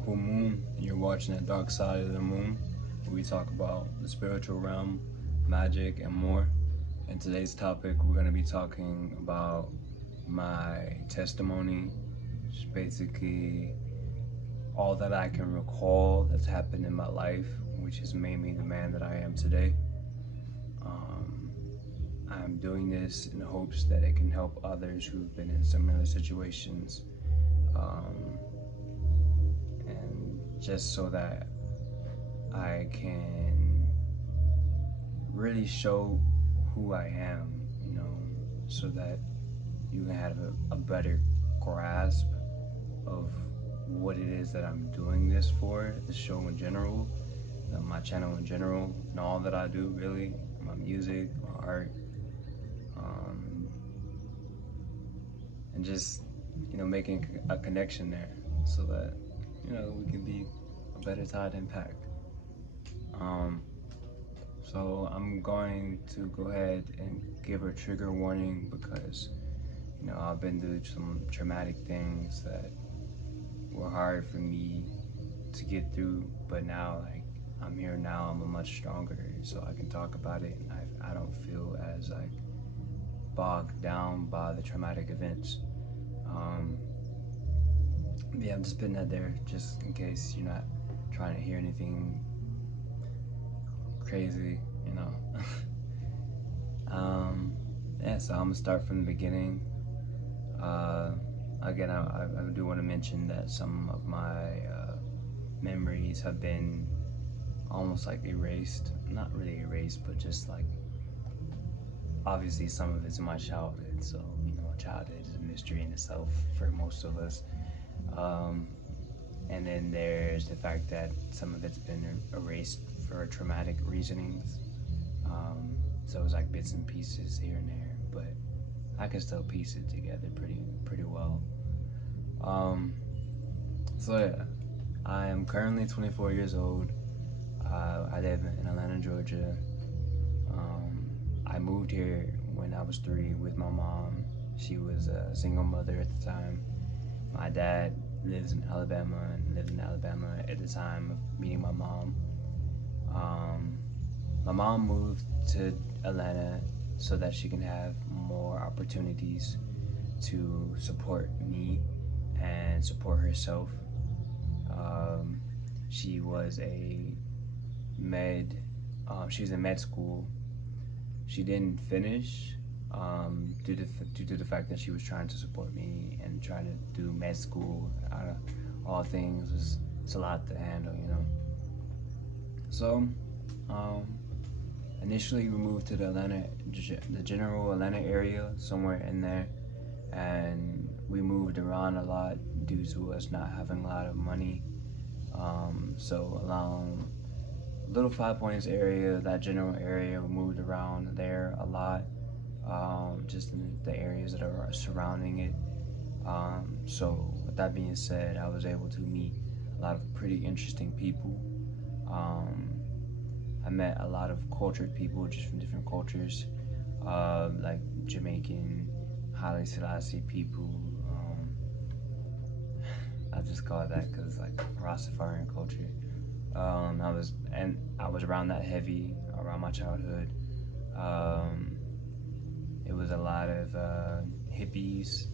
I'm Anpu Moon, and you're watching The Dark Side of the Moon, where we talk about the spiritual realm, magic, and more. In today's topic, we're going to be talking about my testimony, just basically all that I can recall that's happened in my life, which has made me the man that I am today. I'm doing this in hopes that it can help others who've been in similar situations. And just so that I can really show who I am, so that you can have a better grasp of what it is that I'm doing this for, the show in general, my channel in general, and all that I do really, my music, my art, and just, making a connection there so that, we can be a better tide impact. So I'm going to go ahead and give a trigger warning because, I've been through some traumatic things that were hard for me to get through, but now, I'm here now, I'm much stronger, so I can talk about it, and I don't feel as, bogged down by the traumatic events. Yeah, I'm just putting that there just in case you're not trying to hear anything crazy, yeah, so I'm gonna start from the beginning. Again, I do want to mention that some of my memories have been almost erased. Not really erased, but just obviously some of it's my childhood, so childhood is a mystery in itself for most of us. And then there's the fact that some of it's been erased for traumatic reasonings. So it's bits and pieces here and there, but I can still piece it together pretty well. So yeah, I am currently 24 years old. I live in Atlanta, Georgia. I moved here when I was 3 with my mom. She was a single mother at the time. My dad lives in Alabama and lived in Alabama at the time of meeting my mom. My mom moved to Atlanta so that she can have more opportunities to support me and support herself. She was in med school. She didn't finish due to the fact that she was trying to support me, and trying to do med school out of all things it's a lot to handle, So initially we moved to the general Atlanta area, somewhere in there, and we moved around a lot due to us not having a lot of money. So along Little Five Points area, that general area, we moved around there a lot, just in the areas that are surrounding it. So with that being said, I was able to meet a lot of pretty interesting people. I met a lot of cultured people just from different cultures, like Jamaican, Haile Selassie people. I just call it that because it's Rastafarian culture. I was around that heavy around my childhood. It was a lot of hippies.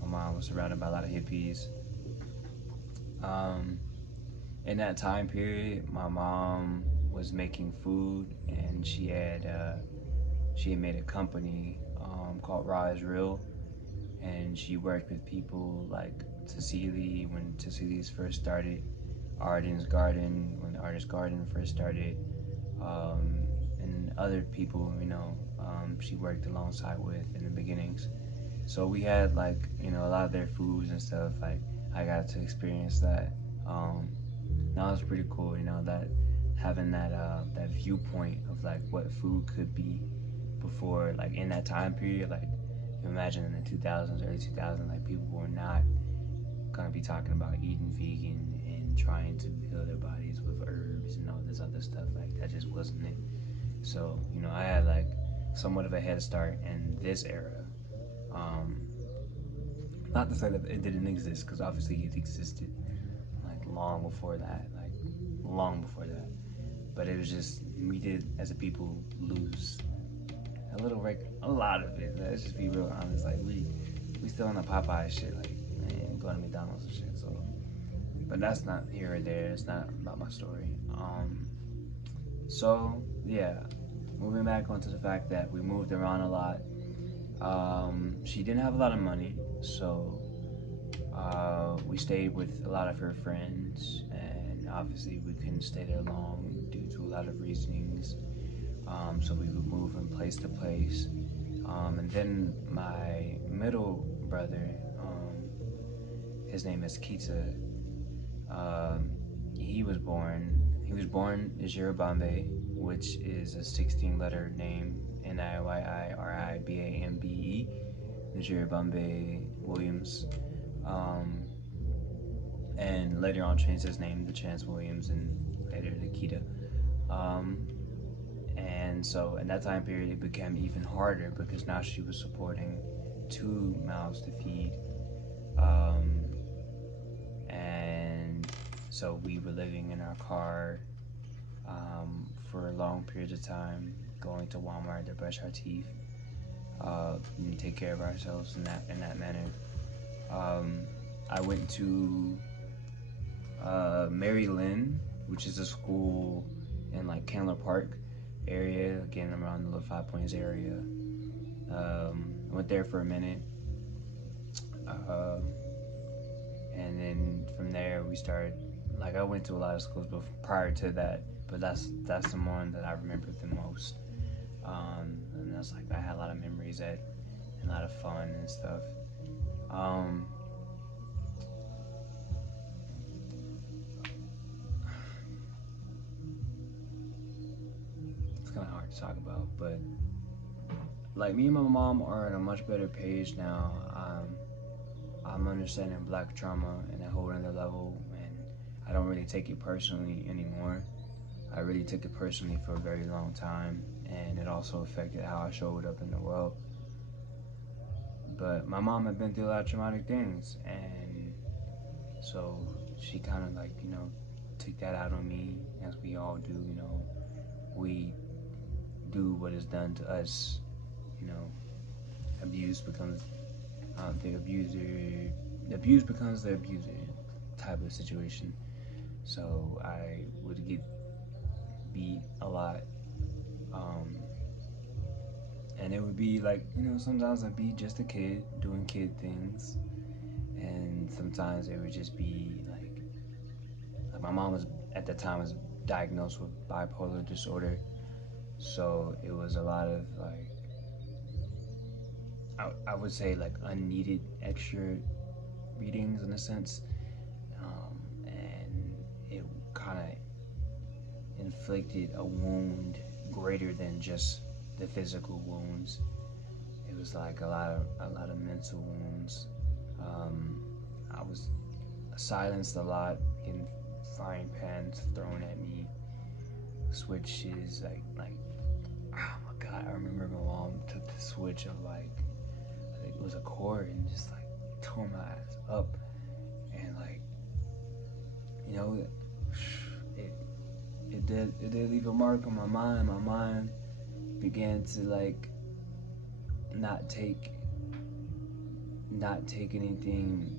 My mom was surrounded by a lot of hippies. In that time period, my mom was making food, and she had made a company called Rise Real, and she worked with people like Cecily when Cecily's first started, Arden's Garden when Arden's Garden first started, and other people she worked alongside with in the beginnings. So we had a lot of their foods and stuff. I got to experience that. That was pretty cool. That having that viewpoint of what food could be before, in that time period. Imagine in the 2000s, early 2000s, people were not gonna be talking about eating vegan and trying to heal their bodies with herbs and all this other stuff. That just wasn't it. So I had somewhat of a head start in this era. Not to say that it didn't exist, because obviously it existed long before that, like long before that. But it was just, we did as a people lose a little, like a lot of it. Let's just be real honest. Like we still on the Popeye shit, like man, going to McDonald's and shit. So, but that's not here or there. It's not about my story. So yeah, moving back onto the fact that we moved around a lot. She didn't have a lot of money, so we stayed with a lot of her friends, and obviously we couldn't stay there long due to a lot of reasonings. So we would move from place to place. And then my middle brother, his name is Kita. Um, he was born. He was born Njiribambe, which is a 16-letter name, Niyirbambe, Njiribambe Williams. Um, and later on changed his name to Chance Williams, and later to Kita. Um, and so in that time period, it became even harder because now she was supporting 2 mouths to feed. And so we were living in our car for long periods of time, going to Walmart to brush our teeth, and take care of ourselves in that manner. I went to Mary Lynn, which is a school in like Candler Park area, again around the little Five Points area. Went there for a minute, and then from there we started. Like I went to a lot of schools prior to that, but that's the one that I remember the most. And that's like I had a lot of memories at, and a lot of fun and stuff. It's kind of hard to talk about, but like me and my mom are on a much better page now. I'm understanding Black trauma in a whole other level, and I don't really take it personally anymore. I really took it personally for a very long time, and it also affected how I showed up in the world. But my mom had been through a lot of traumatic things, and so she kind of like, took that out on me, as we all do. We do what is done to us. Abuse becomes the abuser. The abuse becomes the abuser type of situation. So I would get beat a lot, and it would be like, sometimes I'd be just a kid doing kid things, and sometimes it would just be like my mom was at the time was diagnosed with bipolar disorder, so it was a lot of like I would say like unneeded extra readings in a sense, and it kind of inflicted a wound greater than just the physical wounds. It was like a lot of mental wounds. I was silenced a lot, getting frying pans thrown at me, switches like oh my god, I remember my mom took the switch of like, I think it was a cord, and just like tore my ass up, and like it did leave a mark on my mind. My mind began to like not take anything.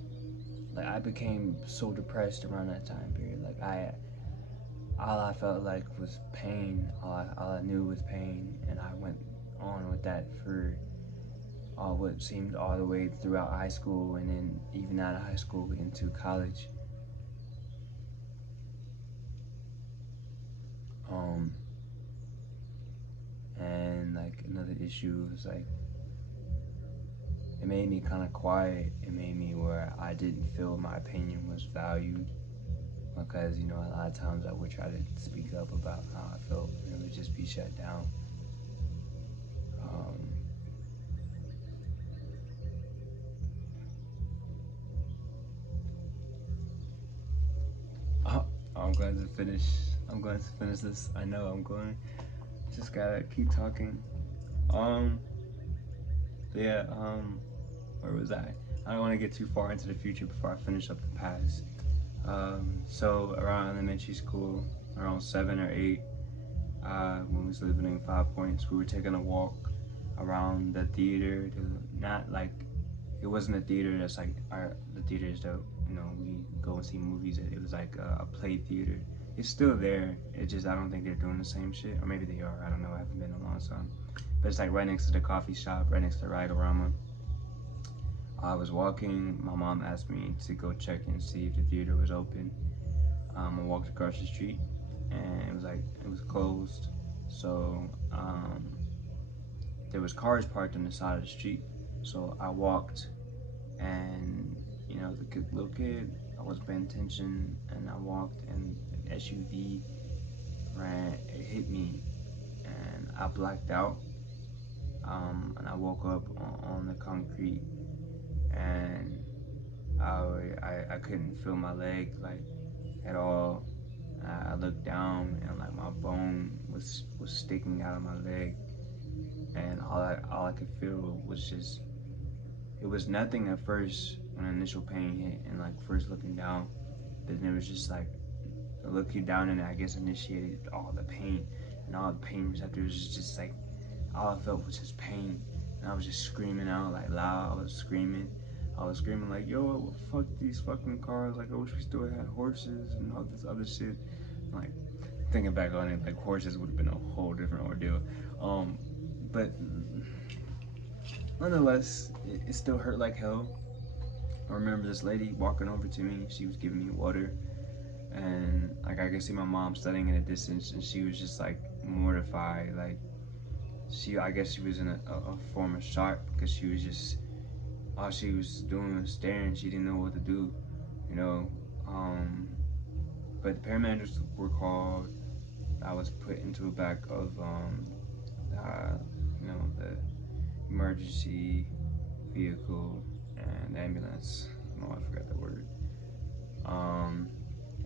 Like I became so depressed around that time period. Like all I felt like was pain. All I knew was pain, and I went on with that for what seemed all the way throughout high school, and then even out of high school into college. And like another issue was like, it made me kind of quiet. It made me where I didn't feel my opinion was valued, because a lot of times I would try to speak up about how I felt, and it would just be shut down. I'm going to finish. I'm going to finish this. I know I'm going. Just gotta keep talking. Yeah. Where was I? I don't want to get too far into the future before I finish up the past. So around elementary school, around 7 or 8, when we was living in 5 Points, we were taking a walk around the theater. Not like it wasn't a theater that's like the theaters that we go and see movies at. It was like a play theater. It's still there. It just I don't think they're doing the same shit, or maybe they are. I don't know. I haven't been in a long time. But it's like right next to the coffee shop, right next to Ride-O-Rama. I was walking. My mom asked me to go check and see if the theater was open. I walked across the street, and it was closed. So there was cars parked on the side of the street. So I walked, and the little kid, I wasn't paying attention, and I walked, and an SUV ran. It hit me, and I blacked out. And I woke up on the concrete, and I couldn't feel my leg like at all. I looked down, and like my bone was sticking out of my leg, and all I could feel was just, it was nothing at first when initial pain hit, and like first looking down, but then it was just like looking down, and I guess initiated all the pain, and all the pain receptors was just like, all I felt was just pain, and I was just screaming out like loud. I was screaming like, yo, fuck these fucking cars, like I wish we still had horses and all this other shit. Like thinking back on it, like horses would have been a whole different ordeal. But nonetheless, it still hurt like hell. I remember this lady walking over to me. She was giving me water, and like I could see my mom studying in the distance, and she was just like mortified. Like I guess she was in a form of shock, because she was just, all she was doing was staring. She didn't know what to do, you know. But the paramedics were called. I was put into a back of the emergency vehicle and ambulance. Oh, I forgot that word.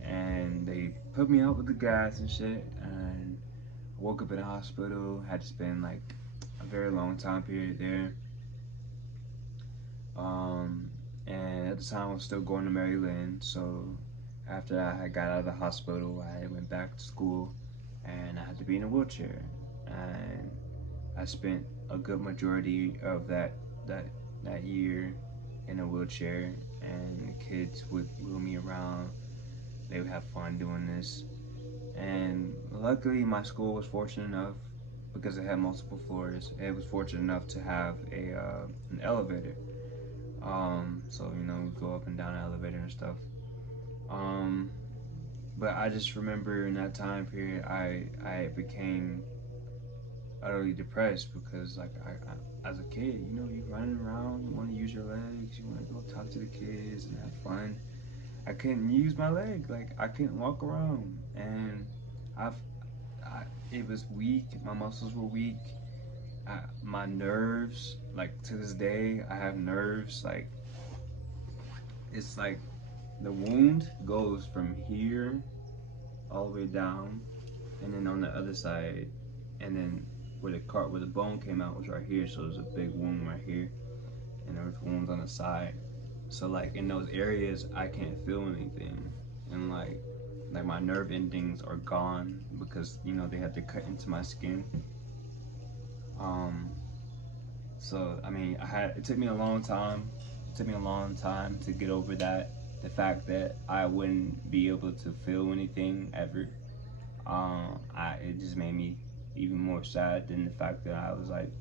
And they put me out with the gas and shit, and I woke up in the hospital. Had to spend like a very long time period there. And at the time I was still going to Maryland, so after I got out of the hospital, I went back to school, and I had to be in a wheelchair. And I spent a good majority of that year in a wheelchair, and the kids would wheel me around. They would have fun doing this. And luckily, my school was fortunate enough, because it had multiple floors. It was fortunate enough to have an elevator. So we go up and down the elevator and stuff. Um, but I just remember in that time period, I became utterly depressed, because like as a kid, you running around, you want to use your legs, you want to go talk to the kids and have fun. I couldn't use my leg, like I couldn't walk around, and I've it was weak. My muscles were weak. My nerves, like to this day, I have nerves like, it's like the wound goes from here all the way down, and then on the other side, and then where the bone came out was right here. So there's a big wound right here, and there was wounds on the side. So like in those areas, I can't feel anything, and like my nerve endings are gone, because they had to cut into my skin. Um, so I mean, it took me a long time. It took me a long time to get over that. The fact that I wouldn't be able to feel anything ever. It just made me even more sad than the fact that I was like,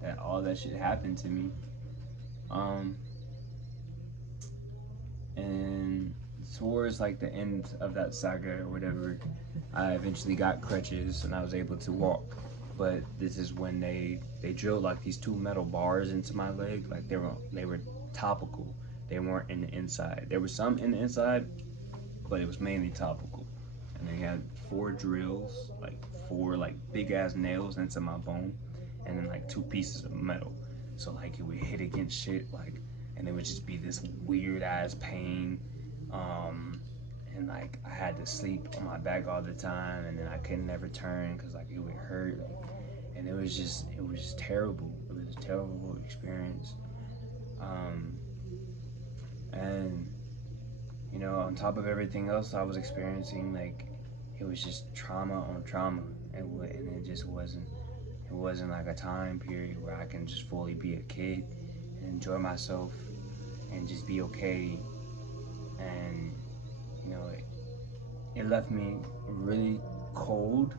that all that shit happened to me. Um, and towards like the end of that saga or whatever, I eventually got crutches and I was able to walk. But this is when they drilled like these two metal bars into my leg. Like they were topical. They weren't in the inside. There was some in the inside, but it was mainly topical. And they had four like big ass nails into my bone, and then like two pieces of metal. So like it would hit against shit, like, and it would just be this weird ass pain. And like I had to sleep on my back all the time, and then I couldn't never turn because like it would hurt, and it was just terrible. It was a terrible experience. And you know, on top of everything else I was experiencing, like it was just trauma on trauma, and it just wasn't. It wasn't like a time period where I can just fully be a kid and enjoy myself and just be okay. And you know, it left me really cold.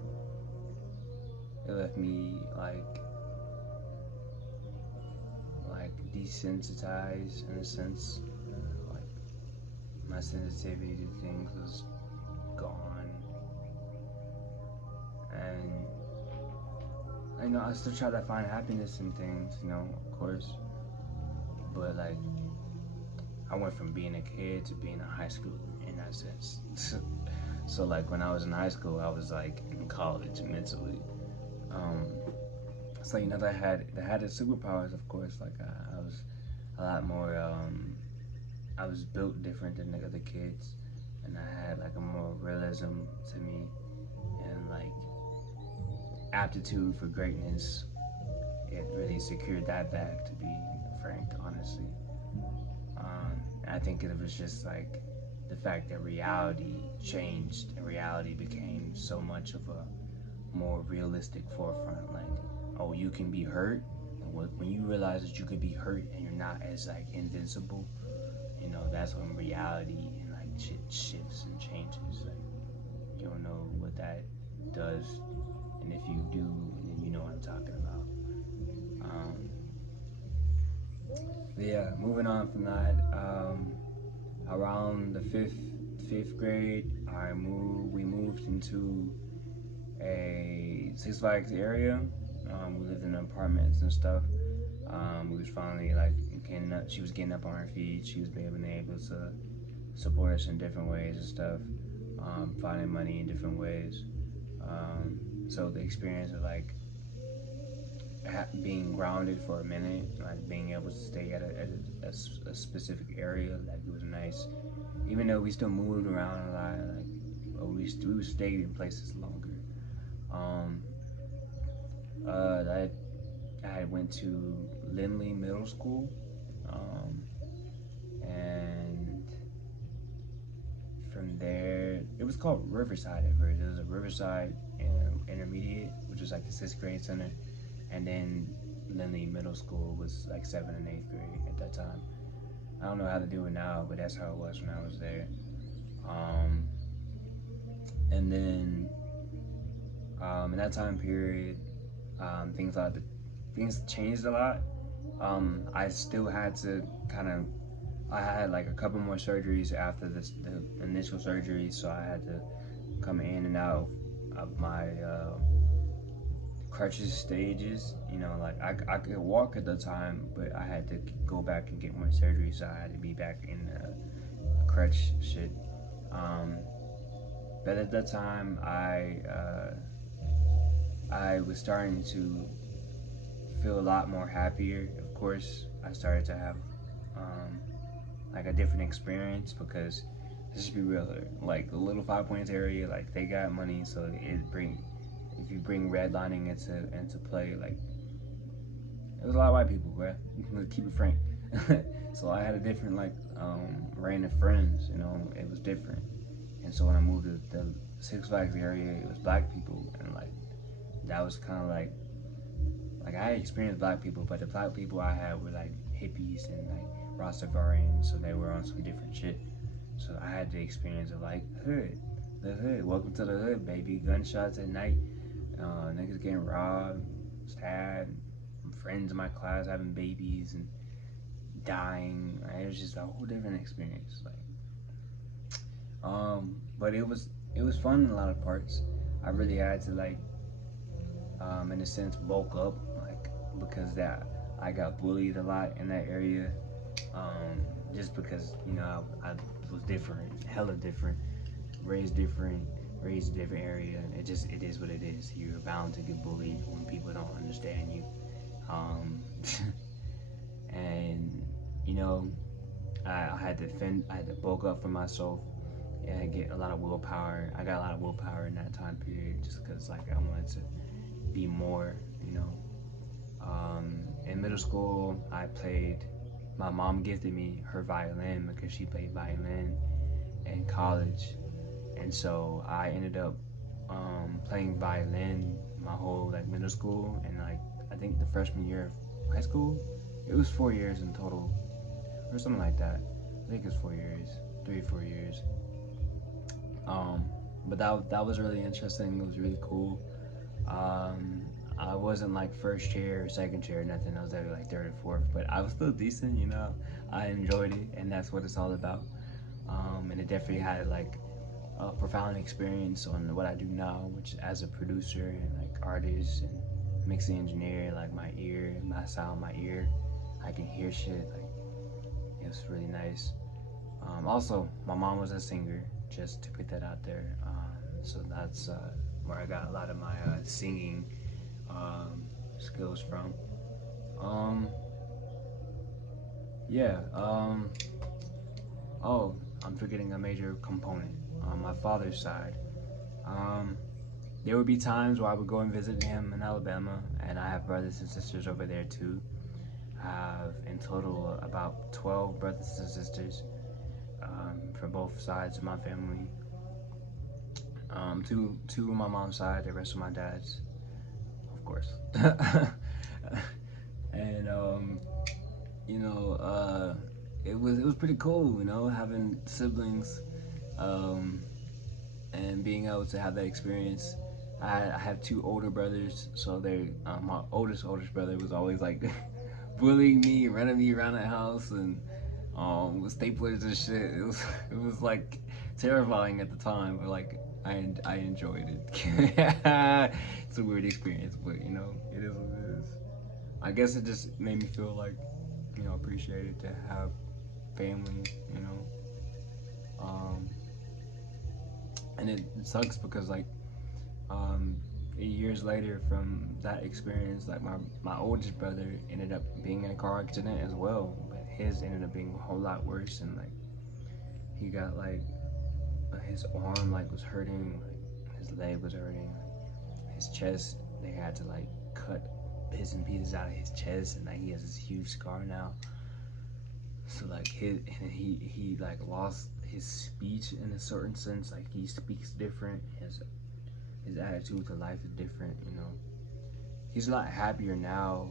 It left me like desensitized in a sense. Like my sensitivity to things was gone, and you know I still try to find happiness in things, you know, of course, but like I went from being a kid to being a high schooler in that sense. So like when I was in high school, I was like in college mentally. Um, so you know that had the superpowers, of course. Like I was a lot more. I was built different than the other kids, and I had like a more realism to me, and like aptitude for greatness. It really secured that bag, to be frank, honestly. I think it was just like the fact that reality changed and reality became so much of a more realistic forefront. Like, oh, you can be hurt. And when you realize that you could be hurt and you're not as like invincible, you know, that's when reality and like shit shifts and changes. Like, you don't know what that does, and if you do, then you know what I'm talking about. Um, but yeah, moving on from that. Around the fifth grade, we moved into a Six Flags area. We lived in apartments and stuff. We was finally like getting up. She was getting up on her feet. She was being able to support us in different ways and stuff. Finding money in different ways. So the experience of like being grounded for a minute, like being able to stay at a specific area, like it was nice. Even though we still moved around a lot, like we stayed in places longer. Um, I went to Lindley Middle School, um, and from there it was called Riverside at first. It was a Riverside Intermediate, which was like the sixth grade center, and then Lindley Middle School was like seventh and eighth grade at that time. I don't know how to do it now, but that's how it was when I was there. Um, and then in that time period, things like things changed a lot. I still had to kind of. I had like a couple more surgeries after the initial surgery, so I had to come in and out of my crutches stages. You know, like I could walk at the time, but I had to go back and get more surgery, so I had to be back in crutch shit. Um, but at that time, I was starting to feel a lot more happier. Of course, I started to have um, like a different experience because let's just be real here. Like the little 5 Points area, like they got money, so it bring if you bring redlining into play, like it was a lot of white people, bro. Let's keep it frank. So I had a different like random friends, you know, it was different. And so when I moved to the Six Flags area, it was black people, and like that was kind of like I experienced black people, but the black people I had were like hippies and like Rastafarians, so they were on some different shit. So I had the experience of like the hood. Welcome to the hood, baby. Gunshots at night, niggas getting robbed, stabbed, friends in my class having babies and dying. It was just a whole different experience. But it was fun in a lot of parts. I really had to like, in a sense, bulk up, like because that I got bullied a lot in that area, just because you know I was different, hella different, raised different, raised a different area. It is what it is. You're bound to get bullied when people don't understand you, um, and you know I had to defend. I had to bulk up for myself. Yeah, I get a lot of willpower. I got a lot of willpower in that time period just because like I wanted to be more, you know. In middle school, I played. My mom gifted me her violin because she played violin, in college, and so I ended up playing violin my whole like middle school and like I think the freshman year of high school. It was 4 years in total, or something like that. I think it was 4 years, 3 or 4 years. Um, but that was really interesting. It was really cool. Um, I wasn't like first chair or second chair or nothing. I was there like third or fourth, but I was still decent. I enjoyed it, and that's what it's all about. And it definitely had like a profound experience on what I do now, which as a producer and like artist and mixing engineer, like my ear, my sound, my ear, I can hear shit. Like it's really nice. Also, my mom was a singer, just to put that out there. So that's where I got a lot of my singing skills from. Um, yeah. Oh, I'm forgetting a major component on my father's side. Um, there would be times where I would go and visit him in Alabama, and I have brothers and sisters over there too. I have in total about 12 brothers and sisters from both sides of my family. Two on my mom's side, the rest of my dad's, of course. And you know, it was pretty cool, having siblings, um, and being able to have that experience. I have two older brothers, so they my oldest brother was always like bullying me, running me around the house, and with staplers and shit. It was like terrifying at the time, but like I enjoyed it. It's a weird experience, but it is what it is. I guess it just made me feel like appreciated to have family. You know, um, and it sucks because like um, years later from that experience, like my oldest brother ended up being in a car accident as well, but his ended up being a whole lot worse, and like he got like his arm like was hurting, like his leg was hurting, his chest. They had to like cut bits and pieces out of his chest, and like he has this huge scar now. So like he like lost his speech in a certain sense. Like he speaks different. His attitude to life is different. He's a lot happier now,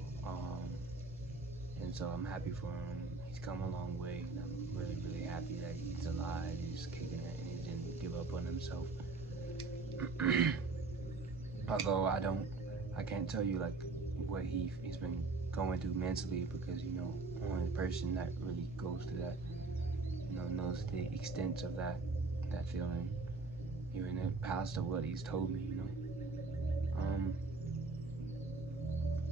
and so I'm happy for him. He's come a long way, and I'm really really happy that he's alive. He's kicking it, and he didn't give up on himself. Although I can't tell you like what he's been going through mentally because only the person that really goes through that knows the extent of that feeling, even past of what he's told me. Um,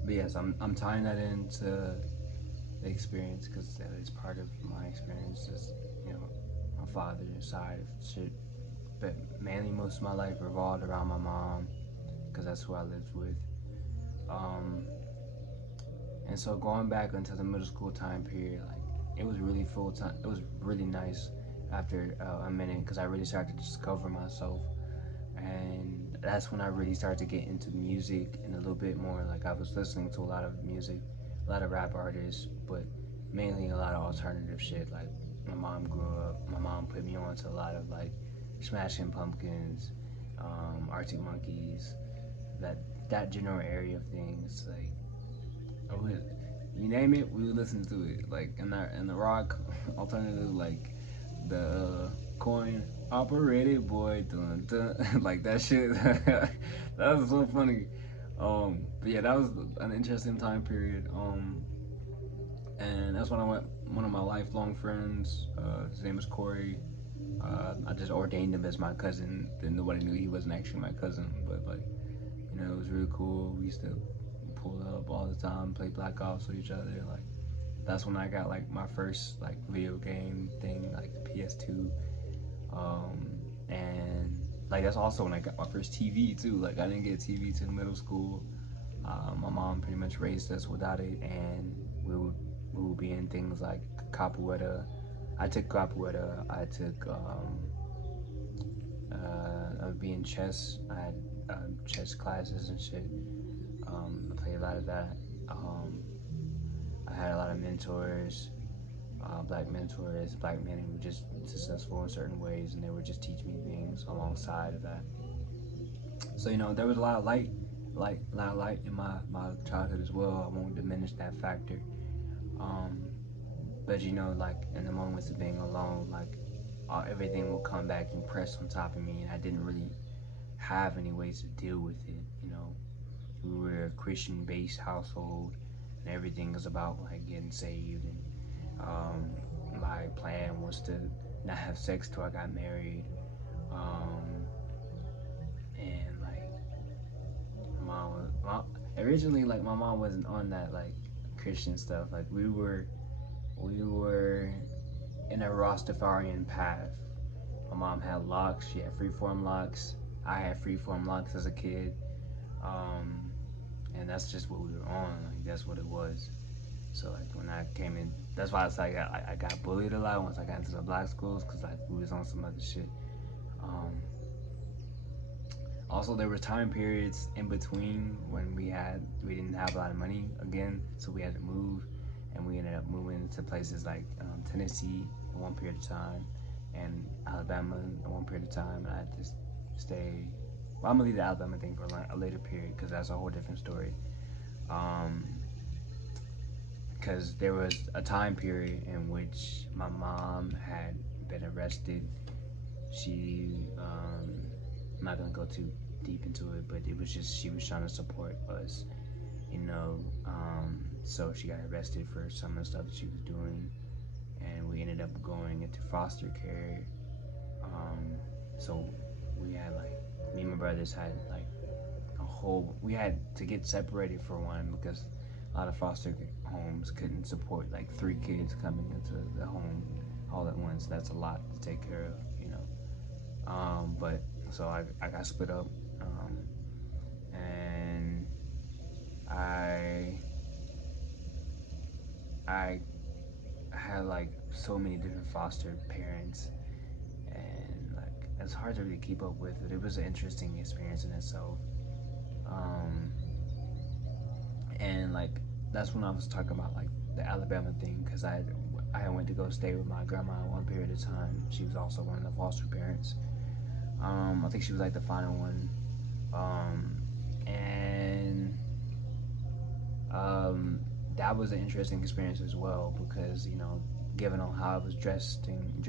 but yes, I'm tying that into the experience because that is part of my experience. Is my father's side of shit, but mainly most of my life revolved around my mom because that's who I lived with. Um, and so going back into the middle school time period, like it was really full time. It was really nice after a minute because I really started to discover myself, and that's when I really started to get into music and a little bit more. Like I was listening to a lot of music, a lot of rap artists, but mainly a lot of alternative shit. Like my mom put me on to a lot of like Smashing Pumpkins, Arctic Monkeys, that general area of things. Like you name it, we would listen to it. Like in the rock alternative, like the coin operated boy, dun, dun, like that shit. That was so funny. But yeah, that was an interesting time period. And that's when I went. One of my lifelong friends, his name is Corey. I just ordained him as my cousin. Then nobody knew he wasn't actually my cousin, but like it was really cool. We used to pull up all the time, play Black Ops with each other. Like that's when I got like my first like video game thing, like the PS2. And like that's also when I got my first TV too. Like I didn't get a TV till middle school. My mom pretty much raised us without it, and we would be in things like capoeira. I took capoeira. I took I would be in chess. I had chess classes and shit. I played a lot of that. I had a lot of mentors. black mentors, black men who were just successful in certain ways, and they would just teach me things alongside of that. So there was a lot of light, a lot of light in my childhood as well. I won't diminish that factor. Um, but like in the moments of being alone, like everything will come back and press on top of me, and I didn't really have any ways to deal with it. We were a Christian-based household, and everything was about like getting saved. And my plan was to not have sex till I got married. Um, and like originally, like my mom wasn't on that like Christian stuff. Like we were in a Rastafarian path. My mom had locks. She had freeform locks. I had freeform locks as a kid. Um, and that's just what we were on. Like that's what it was. So like when I came in, that's why I got bullied a lot once I got into the black schools because like we was on some other shit. Um, Also, there were time periods in between when we didn't have a lot of money again, so we had to move, and we ended up moving to places like Tennessee at one period of time, and Alabama at one period of time. And I had to stay. Well, I'm gonna leave the Alabama thing for a later period because that's a whole different story. Because there was a time period in which my mom had been arrested. I'm not gonna go too deep into it, but it was just she was trying to support us, you know. So she got arrested for some of the stuff that she was doing, and we ended up going into foster care. So we had like me and my brothers had like we had to get separated for one because a lot of foster homes couldn't support like 3 kids coming into the home all at once. That's a lot to take care of. But so I got split up, and I had like so many different foster parents, and like it's hard to really keep up with it. It was an interesting experience in itself. Um, and like that's when I was talking about like the Alabama thing because I went to go stay with my grandma one period of time. She was also one of the foster parents. I think she was like the final one. And that was an interesting experience as well because given on how I was dressing,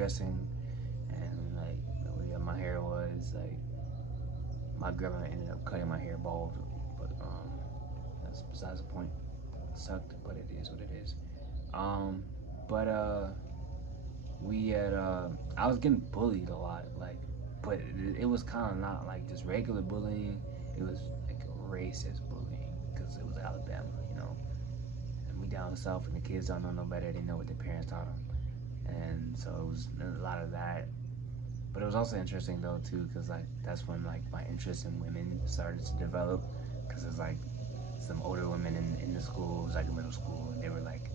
and like the way my hair was, like my grandma ended up cutting my hair bald, but that's besides the point. It sucked, but it is what it is. But we had I was getting bullied a lot, like, but it was kind of not like just regular bullying. It was like racist bullying because it was Alabama. And we down south, and the kids don't know no better. They know what their parents taught them, and so it was a lot of that. But it was also interesting though too, because like that's when like my interest in women started to develop, because it's like some older women in the school. It was like a middle school, and they were like,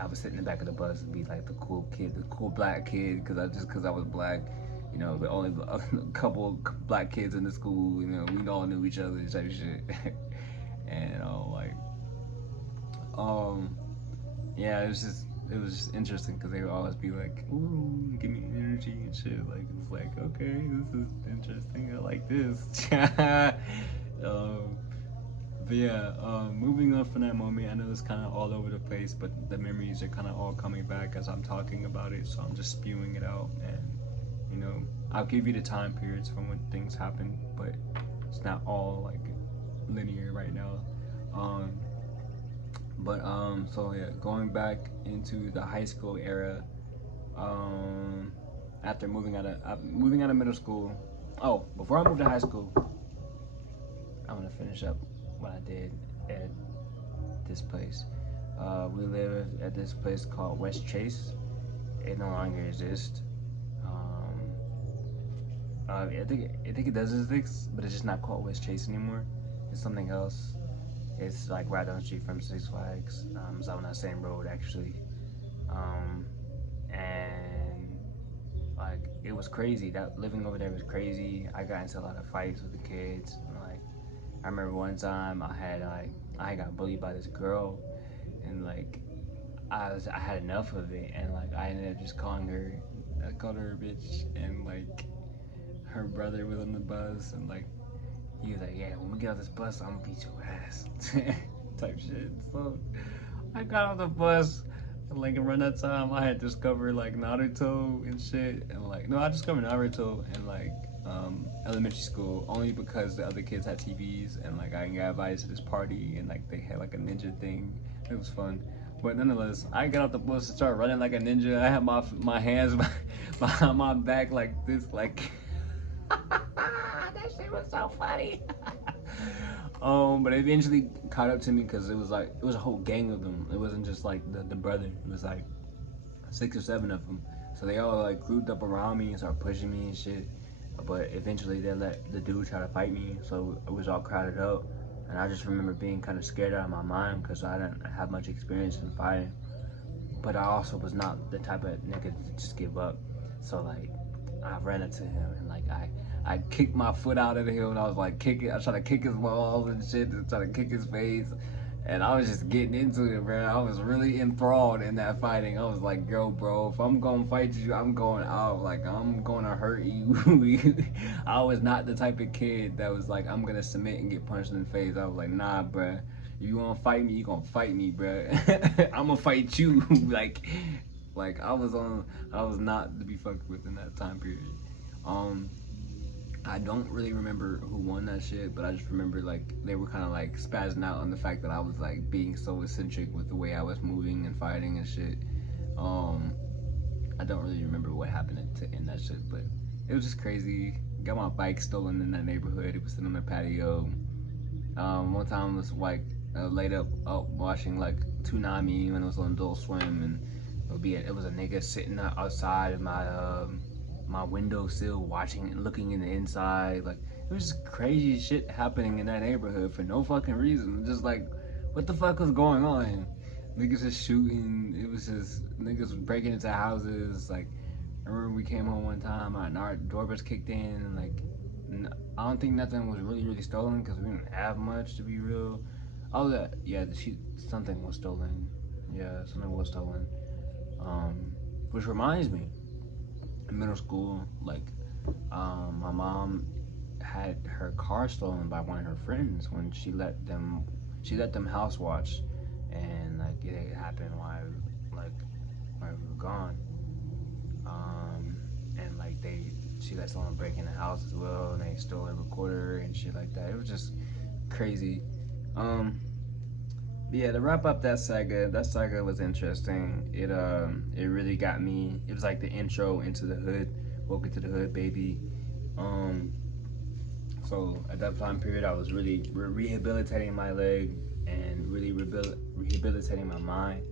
I would sit in the back of the bus and be like the cool kid, the cool black kid, because I was black, but only a couple black kids in the school, we all knew each other type of shit. And yeah, it was just interesting because they would always be like, ooh, give me energy and shit. Like it was like, okay, this is interesting. I like this. But yeah, moving on from that moment, I know it's kind of all over the place, but the memories are kind of all coming back as I'm talking about it. So I'm just spewing it out, and I'll give you the time periods from when things happen, but it's not all like linear right now. Um, so yeah, going back into the high school era, after moving out of middle school. Oh, before I moved to high school, I'm gonna finish up what I did at this place. We lived at this place called West Chase. It no longer exists. I think it does exist, but it's just not called West Chase anymore. It's something else. It's like right down the street from Six Flags. It's on that same road actually. Um, and like it was crazy. That living over there was crazy. I got into a lot of fights with the kids. And, like I remember one time I got bullied by this girl, and like I had enough of it, and like I ended up just calling her. I called her a bitch, and like her brother was on the bus, and like he was like, "Yeah, when we get off this bus, I'm gonna beat your ass," type shit. So I got off the bus, and like around that time, I had discovered like Naruto and shit, and like no, I discovered Naruto in like elementary school only because the other kids had TVs, and like I got invited to this party, and like they had like a ninja thing. It was fun. But nonetheless, I got off the bus and started running like a ninja. I had my hands behind my back like this, like that shit was so funny. But it eventually caught up to me because it was a whole gang of them. It wasn't just like the brother. It was like 6 or 7 of them. So they all like grouped up around me and started pushing me and shit. But eventually they let the dude try to fight me, so it was all crowded up. And I just remember being kind of scared out of my mind because I didn't have much experience in fighting. But I also was not the type of nigga to just give up. So like I ran into him, and like I kicked my foot out of the hill, and I was like kicking. I tried to kick his balls and shit, and try to kick his face. And I was just getting into it, bro. I was really enthralled in that fighting. I was like, yo, bro, if I'm gonna fight you, I'm going out. Like, I'm gonna hurt you. I was not the type of kid that was like, I'm gonna submit and get punched in the face. I was like, nah, bro. If you wanna fight me, you gonna fight me, bro. I'm gonna fight you. like I was not to be fucked with in that time period. Um, I don't really remember who won that shit, but I just remember like they were kind of like spazzing out on the fact that I was like being so eccentric with the way I was moving and fighting and shit. Um, I don't really remember what happened to end that shit, but it was just crazy. Got my bike stolen in that neighborhood. It was sitting on the patio. One time I was like laid up watching like Toonami when it was on Adult Swim, and it was a nigga sitting outside of my windowsill watching and looking in the inside. Like it was just crazy shit happening in that neighborhood for no fucking reason. Just like what the fuck was going on? Niggas just shooting. It was just niggas breaking into houses. Like I remember we came home one time and our doorbells kicked in, and like I don't think nothing was really stolen because we didn't have much, to be real. Oh yeah, something was stolen. Yeah, something was stolen. Which reminds me, in middle school, like, my mom had her car stolen by one of her friends when she let them house watch, and like it happened while we were gone. And like she let someone break in the house as well, and they stole a recorder and shit like that. It was just crazy. Yeah, to wrap up that saga was interesting. It really got me. It was like the intro into the hood. Welcome to the hood, baby. Um, so at that time period, I was really rehabilitating my leg and really rehabilitating my mind,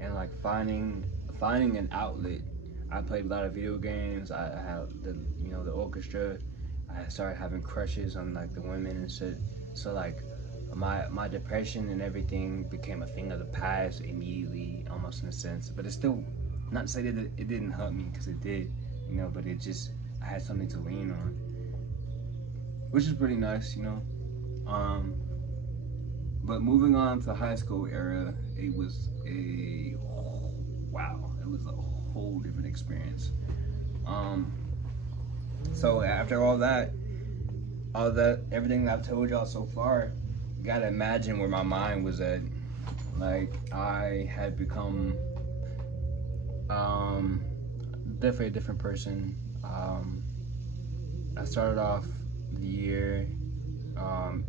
and like finding an outlet. I played a lot of video games. I had the orchestra. I started having crushes on like the women and shit. So like my depression and everything became a thing of the past immediately, almost in a sense. But it's still not to say that it didn't hurt me, because it did, But it just I had something to lean on, which is pretty nice, But moving on to high school era, it was it was a whole different experience. So after all that, everything that I've told y'all so far, you gotta imagine where my mind was at. Like I had become definitely a different person. I started off the year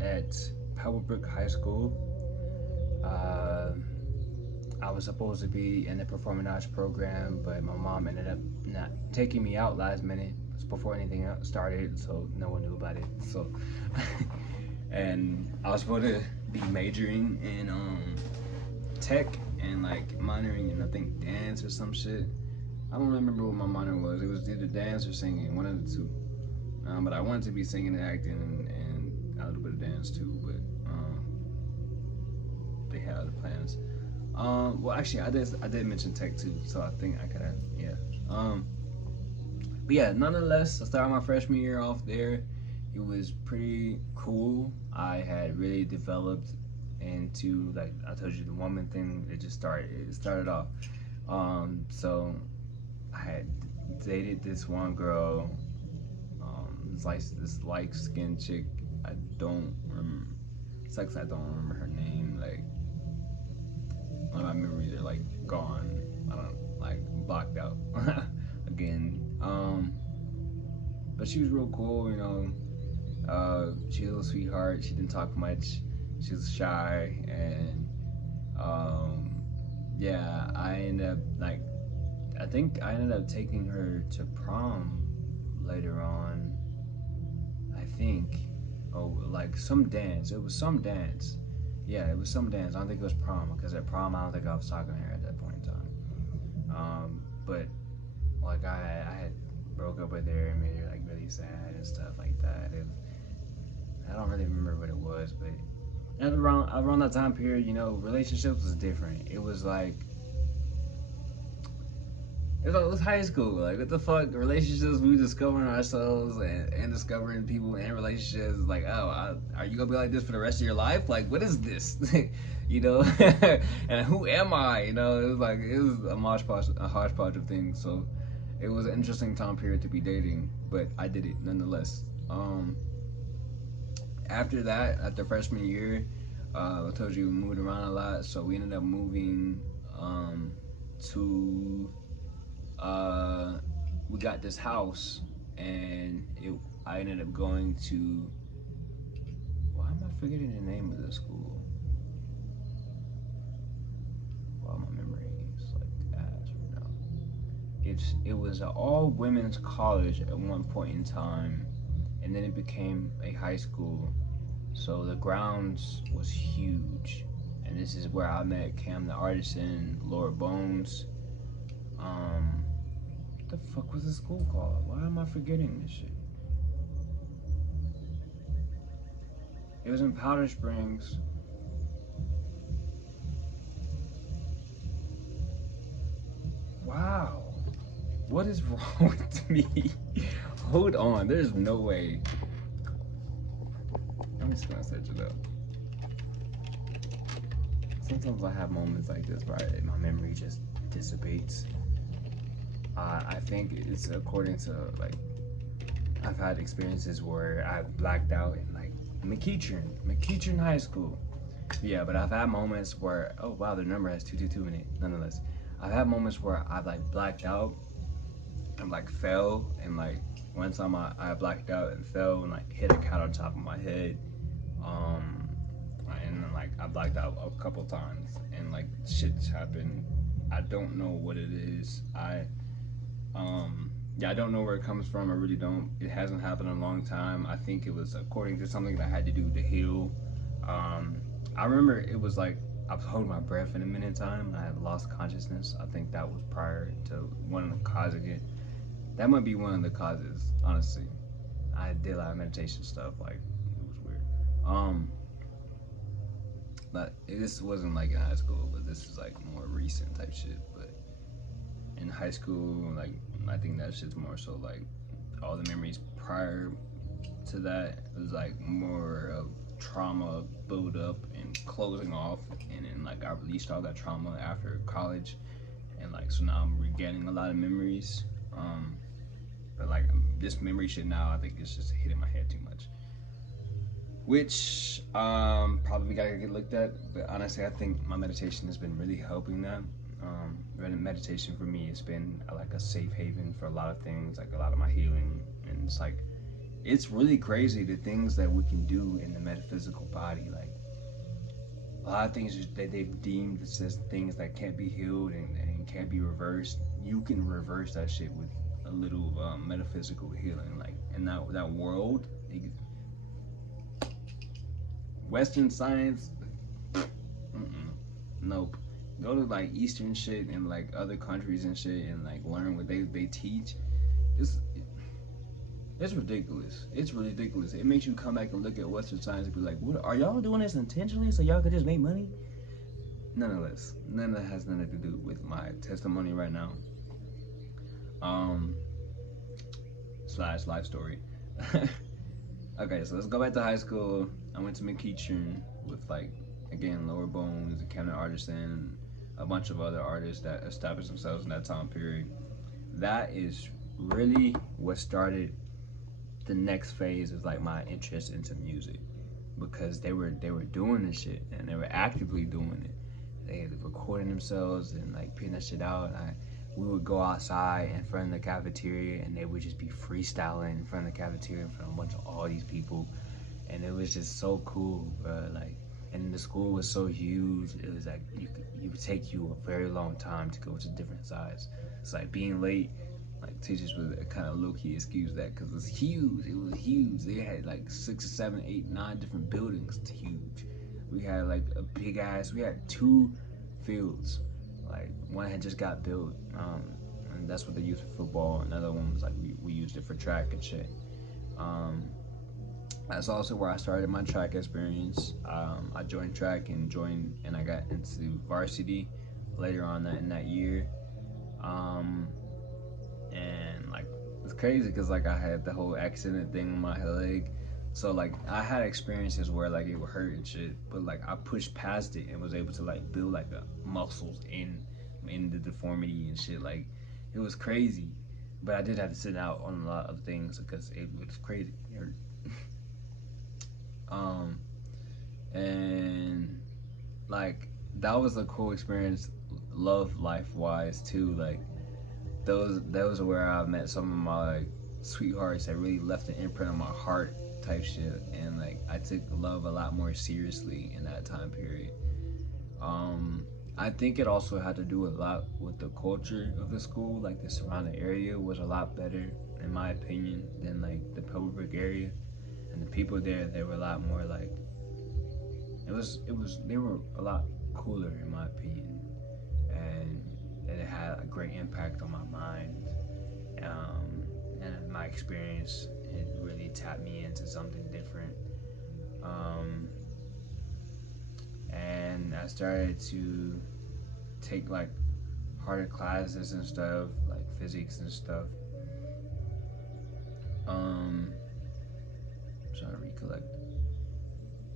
at Pebblebrook High School. I was supposed to be in the performing arts program, but my mom ended up not taking me out last minute before anything else started, so no one knew about it. So, and I was supposed to be majoring in tech and like minoring in I think dance or some shit. I don't remember what my minor was. It was either dance or singing, one of the two. But I wanted to be singing and acting and a little bit of dance too, but they had other plans. Well, actually, I did mention tech too, so I think I could have, yeah. But yeah, nonetheless, I started my freshman year off there. It was pretty cool. I had really developed into, like I told you, the woman thing. It started off. So I had dated this one girl. It's like this light skinned chick. I don't remember. Sucks. I don't remember her name. Like my memories are like gone. I don't like blocked out again. But she was real cool. She was a little sweetheart. She didn't talk much. She was shy, and yeah, I think I ended up taking her to prom later on. I think, oh, like some dance. It was some dance. Yeah, it was some dance. I don't think it was prom because at prom I don't think I was talking to her at that point in time. But like I had broke up with her and made her like really sad and stuff like that. I don't really remember what it was, but around that time period, relationships was different. It was high school. Like, what the fuck? Relationships, we were discovering ourselves and discovering people and relationships. Like, oh, are you gonna be like this for the rest of your life? Like, what is this? And who am I? It was a hodgepodge of things. So, it was an interesting time period to be dating, but I did it nonetheless. After that, after freshman year, I told you we moved around a lot, so we ended up moving to we got this house, and I ended up going to, why am I forgetting the name of the school? Wow, my memory is like ass right now. It was an all women's college at one point in time, and then it became a high school. So the grounds was huge, and this is where I met Cam the Artisan, Laura Bones. What the fuck was the school called? Why am I forgetting this shit? It was in Powder Springs. Wow. What is wrong with me? Hold on, there's no way. I'm just gonna search it up. Sometimes I have moments like this where my memory just dissipates. I think it's according to, like, I've had experiences where I've blacked out in like McEachern High School. Yeah, but I've had moments where, oh wow, the number has 222 in it. Nonetheless, I've had moments where I've like blacked out and like fell, and like one time I blacked out and fell and like hit a cat on top of my head. And then, like, I blacked out a couple times, and like shit's happened. I don't know what it is. Yeah, I don't know where it comes from. I really don't. It hasn't happened in a long time. I think it was according to something that I had to do to heal. I remember it was like I was holding my breath in a minute time. I had lost consciousness. I think that was prior to one of the causing it. That might be one of the causes, honestly. I did a lot of meditation stuff. Like, it was weird. But this wasn't like in high school, but this is like more recent type shit. But in high school, like, I think that shit's more so like all the memories prior to that was like more of trauma build up and closing off, and then like I released all that trauma after college, and like so now I'm regaining a lot of memories. But like this memory shit now, I think it's just hitting my head too much, which probably gotta get looked at. But honestly, I think my meditation has been really helping that. Meditation for me has been like a safe haven for a lot of things, like a lot of my healing. And it's like, it's really crazy the things that we can do in the metaphysical body. Like, a lot of things that they've deemed as things that can't be healed and can't be reversed. You can reverse that shit with a little metaphysical healing. Like, in that world, Western science, nope. Go to like Eastern shit and like other countries and shit and like learn what they teach. It's ridiculous. It's ridiculous. It makes you come back and look at Western science and be like, what, are y'all doing this intentionally so y'all could just make money? Nonetheless, none of that has nothing to do with my testimony right now. Slash life story. Okay, so let's go back to high school. I went to McEachern with like again, Lower Bones, Camden Artisan, a bunch of other artists that established themselves in that time period. That is really what started the next phase of like my interest into music, because they were doing this shit and they were actively doing it. They were recording themselves and like putting that shit out. And we would go outside in front of the cafeteria and they would just be freestyling in front of the cafeteria in front of a bunch of all these people, and it was just so cool, bro. Like, and the school was so huge. It was like it would take you a very long time to go to different sides. It's like being late. Like teachers would kind of low key excuse that because it was huge. It was huge. They had like 6, 7, 8, 9 different buildings. It's huge. We had like a big ass. We had 2 fields. Like one had just got built, and that's what they used for football. Another one was like we used it for track and shit. Um, that's also where I started my track experience. I joined track and I got into varsity later on in that year. Um, and like it's crazy because like I had the whole accident thing on my leg, so like I had experiences where like it would hurt and shit, but like I pushed past it and was able to like build like the muscles in the deformity and shit. Like it was crazy, but I did have to sit out on a lot of things because it was crazy. It hurt. um and like that was a cool experience, love life wise too. Like those are where I met some of my like sweethearts that really left an imprint on my heart type shit, and like I took love a lot more seriously in that time period. I think it also had to do a lot with the culture of the school. Like the surrounding area was a lot better, in my opinion, than like the Pebblebrook area, and the people there they were a lot more like they were a lot cooler in my opinion, and it had a great impact on my mind, and my experience. It really tapped me into something different, um, and I started to take like harder classes and stuff, like physics and stuff. Um, I'm trying to recollect.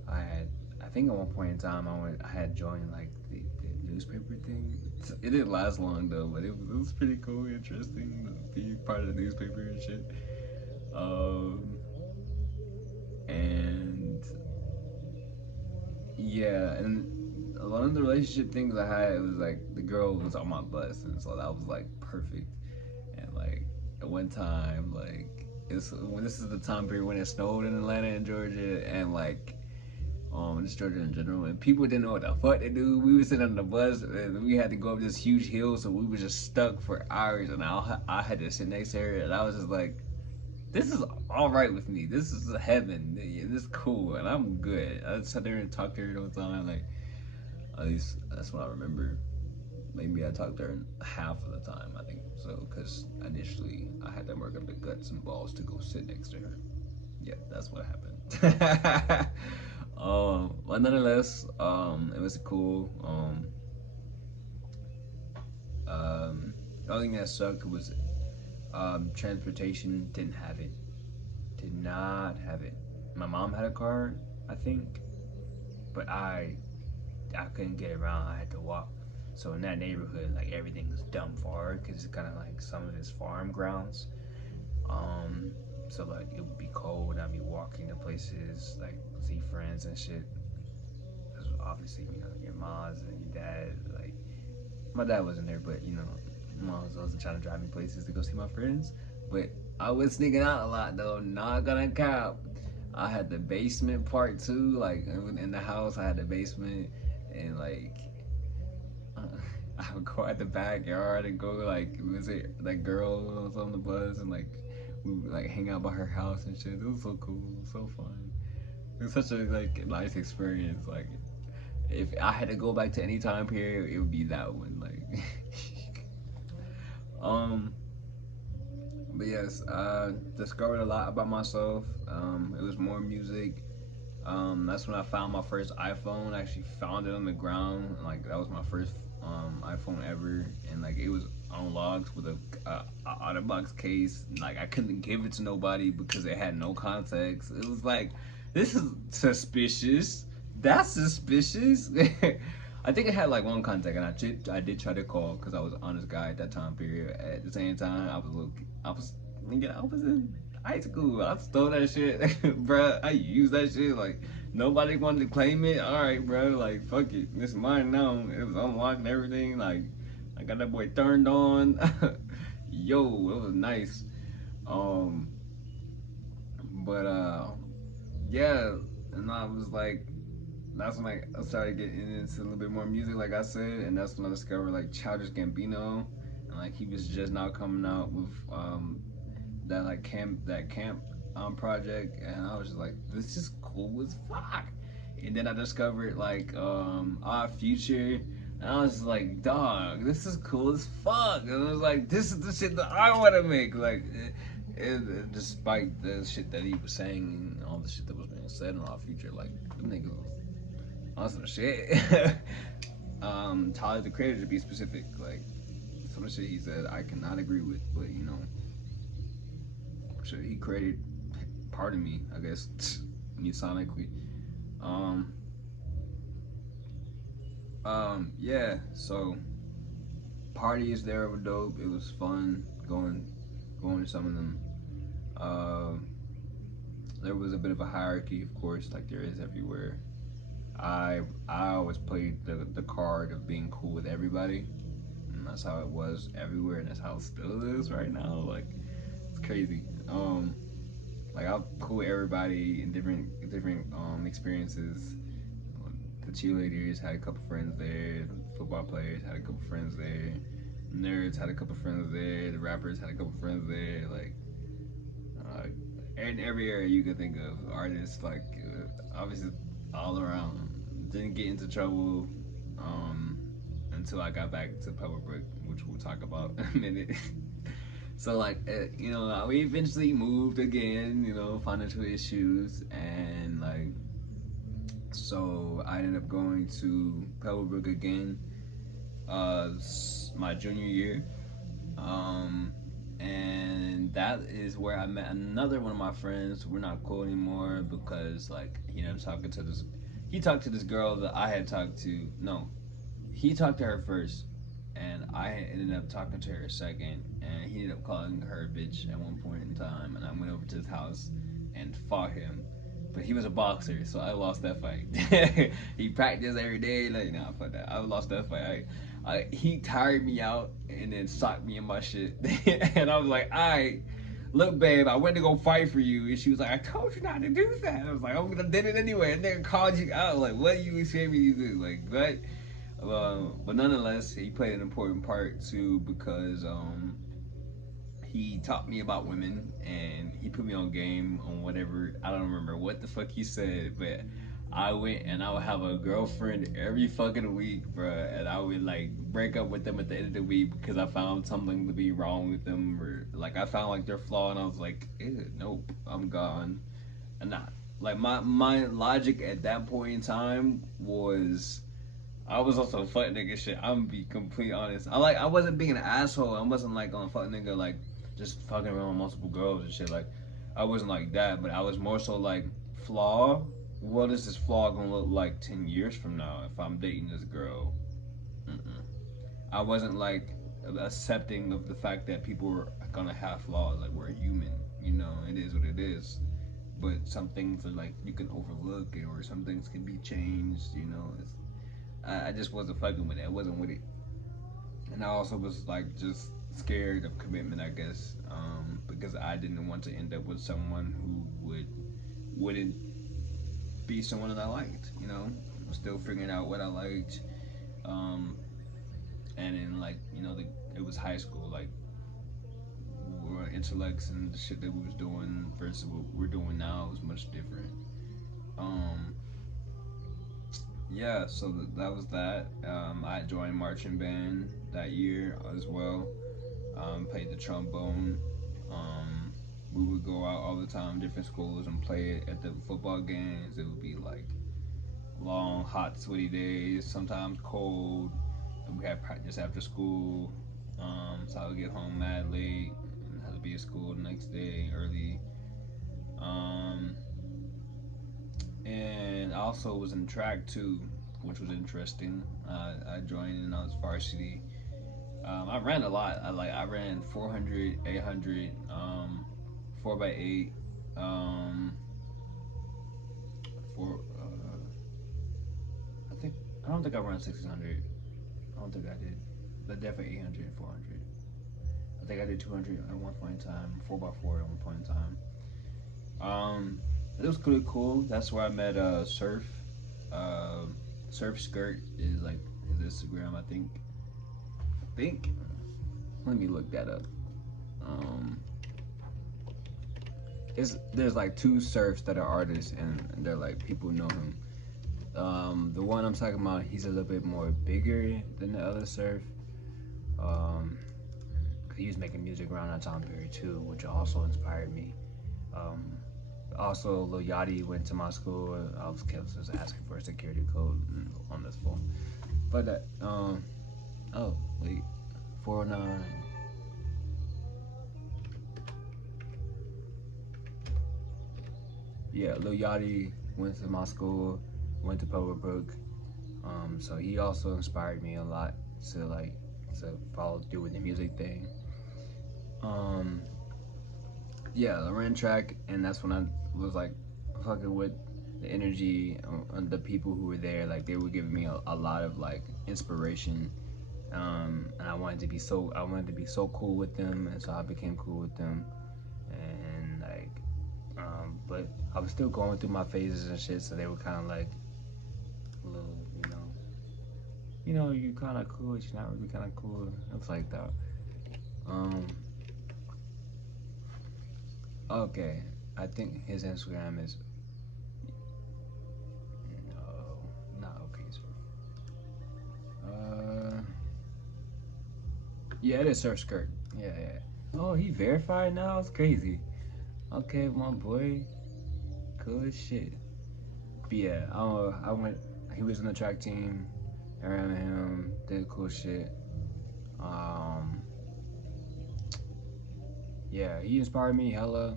I had, I think at one point in time, I had joined like the newspaper thing. It didn't last long though, but it was pretty cool, interesting to be part of the newspaper and shit. Um, and yeah, and one of the relationship things I had, it was like the girl was on my bus, and so that was like perfect. And like at one time, like it's when this is the time period when it snowed in Atlanta and Georgia, and like just Georgia in general, and people didn't know what the fuck to do. We were sitting on the bus and we had to go up this huge hill, so we were just stuck for hours, and I had to sit next to her, and I was just like, this is all right with me. This is heaven. This is cool, and I'm good. I just sat there and talked to her the whole time. Like at least that's what I remember. Maybe I talked to her half of the time. I think so, because initially I had to work up the guts and balls to go sit next to her. Yeah, that's what happened. But nonetheless, it was cool. The only thing that sucked was transportation. Didn't have it. Did not have it. My mom had a car, I think, but I couldn't get around. I had to walk. So in that neighborhood, like everything was dumb far because it's kind of like some of his farm grounds. Um, so like it would be cold. I'd be walking to places like see friends and shit. 'Cause obviously, your moms and your dad. Like my dad wasn't there, but mom was also trying to drive me places to go see my friends. But I was sneaking out a lot though. Not gonna cap. I had the basement part too. Like in the house, I had the basement, and like I would go at the backyard and go like visit that girl who was on the bus, and like we would like hang out by her house and shit. It was so cool, it was so fun. It was such a like nice experience. Like if I had to go back to any time period, it would be that one. Like, um, but yes, I discovered a lot about myself. It was more music. That's when I found my first iPhone. I actually found it on the ground. Like that was my first iPhone ever, and like it was unlocked with a out of box case. Like I couldn't give it to nobody because it had no context. It was like, this is suspicious. That's suspicious. I think I had like one contact, and I did try to call because I was an honest guy at that time period. At the same time, I was, nigga, I was in high school. I stole that shit, bruh. I used that shit. Like nobody wanted to claim it. All right, bro. Like fuck it, it's mine now. It was unlocked and everything. Like I got that boy turned on. Yo, it was nice. Um, but yeah, and I was like, that's when I started getting into a little bit more music, like I said, and that's when I discovered like Childish Gambino, and like he was just now coming out with that camp project, and I was just like, this is cool as fuck. And then I discovered like Odd Future, and I was like, dog, this is cool as fuck. And I was like, this is the shit that I want to make. Like, despite the shit that he was saying and all the shit that was being said in Odd Future, like them niggas was on some shit. Tyler the Creator, to be specific, like some of the shit he said I cannot agree with, but you know, shit he created part of me, I guess, sonically. Um, yeah. So parties there were dope. It was fun going to some of them. Um, there was a bit of a hierarchy, of course, like there is everywhere. I always played the card of being cool with everybody, and that's how it was everywhere, and that's how it still is right now. Like it's crazy. Like I'm cool with everybody in different experiences. The cheerleaders had a couple friends there. The football players had a couple friends there. Nerds had a couple friends there. The rappers had a couple friends there. Like uh, in every area you could think of, artists like obviously all around. Didn't get into trouble um, until I got back to Pebblebrook, which we'll talk about in a minute. So like you know, we eventually moved again. You know, financial issues, and like so I ended up going to Pebblebrook again, my junior year. Um, and that is where I met another one of my friends. We're not cool anymore because, like, talking to this. He talked to this girl that I had talked to. No, he talked to her first, and I ended up talking to her second. And he ended up calling her a bitch at one point in time. And I went over to his house and fought him. But he was a boxer, so I lost that fight. He practiced every day. Like, nah, fuck that. I lost that fight. He tired me out and then socked me in my shit. And I was like, all right, look, babe, I went to go fight for you. And she was like, I told you not to do that. I was like, I'm gonna did it anyway. And then called you out. Like, what do you expect me to do? Like, what? But nonetheless, he played an important part too because he taught me about women and he put me on game on whatever. I don't remember what the fuck he said, but I went and I would have a girlfriend every fucking week, bruh, and I would like break up with them at the end of the week because I found something to be wrong with them, or like I found like their flaw, and I was like, nope, I'm gone. And not like my logic at that point in time was I was also a fuck nigga shit. I'm gonna be completely honest. I wasn't being an asshole. I wasn't like on fuck nigga like just fucking around with multiple girls and shit. Like I wasn't like that, but I was more so like flaw. What is this flaw gonna look like 10 years from now if I'm dating this girl? Mm-mm. I wasn't like accepting of the fact that people were gonna have flaws. Like we're human, it is what it is. But some things are like you can overlook it, or some things can be changed. I just wasn't fucking with it. I wasn't with it, and I also was like just scared of commitment, I guess, because I didn't want to end up with someone who wouldn't be someone that I liked. I'm still figuring out what I liked, um, and then like it was high school, like we were intellects and the shit that we was doing versus what we're doing now was much different. Um, yeah, so that was that. I joined marching band that year as well. Played the trombone. Um, we would go out all the time, different schools, and play it at the football games. It would be like long, hot, sweaty days, sometimes cold. And we had practice after school, so I would get home mad late and had to be at school the next day early. Um, and I also was in track too, which was interesting. I joined and I was varsity. I ran a lot. I ran 400, 800, 4x8, four. I think I don't think I ran 600. I don't think I did, but definitely 800 and 400. I think I did 200 at one point in time, 4x4 at one point in time. It was pretty cool. That's where I met Surf. Uh, Surf Skirt is like his Instagram, I think. Let me look that up. Um, there's like two Surfs that are artists, and they're like people know him. The one I'm talking about, he's a little bit more bigger than the other Surf. He was making music around that time period too, which also inspired me. Also, Lil Yachty went to my school. I was just asking for a security code on this phone. But oh wait, 409. Yeah, Lil Yachty went to my school, went to Pebblebrook. So he also inspired me a lot to follow through with the music thing. Yeah, I ran track, and that's when I was like fucking with the energy and the people who were there. Like they were giving me a lot of like inspiration, and I wanted to be so cool with them, and so I became cool with them, and like, but I was still going through my phases and shit. So they were kind of like a little, you kind of cool, but you're not really kind of cool. It was like that. Um, okay, I think his Instagram is no, not okay. So, yeah, it is Surf Skirt. Yeah, yeah. Oh, he verified now. It's crazy. Okay, my boy, cool as shit. But yeah, I went. He was in the track team. I ran with him. Did cool shit. Um, yeah, he inspired me hella.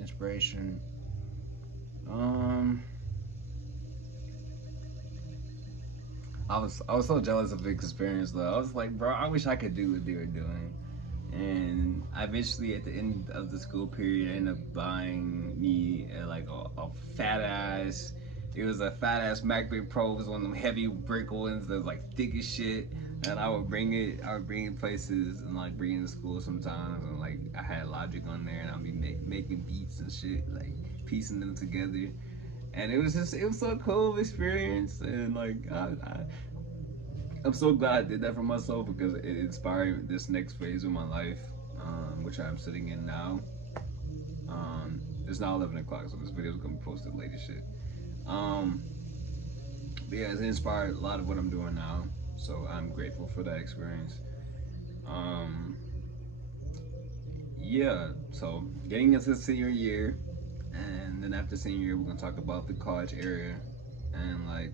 Inspiration. Um, I was so jealous of the experience though. I was like, bro, I wish I could do what they were doing. And I eventually, at the end of the school period, I ended up buying me a fat ass. It was a fat ass MacBook Pro. It was one of them heavy brick ones that was like thick as shit. And I would bring it. I would bring it places and like bring it to school sometimes. And like I had Logic on there, and I'd be making beats and shit, like piecing them together. And it was so cool experience. And like I'm so glad I did that for myself because it inspired this next phase of my life, which I'm sitting in now. It's now 11 o'clock, so this video is gonna be posted late as shit. But yeah, it's inspired a lot of what I'm doing now, so I'm grateful for that experience. Yeah, so getting into senior year, and then after senior year, we're gonna talk about the college area and like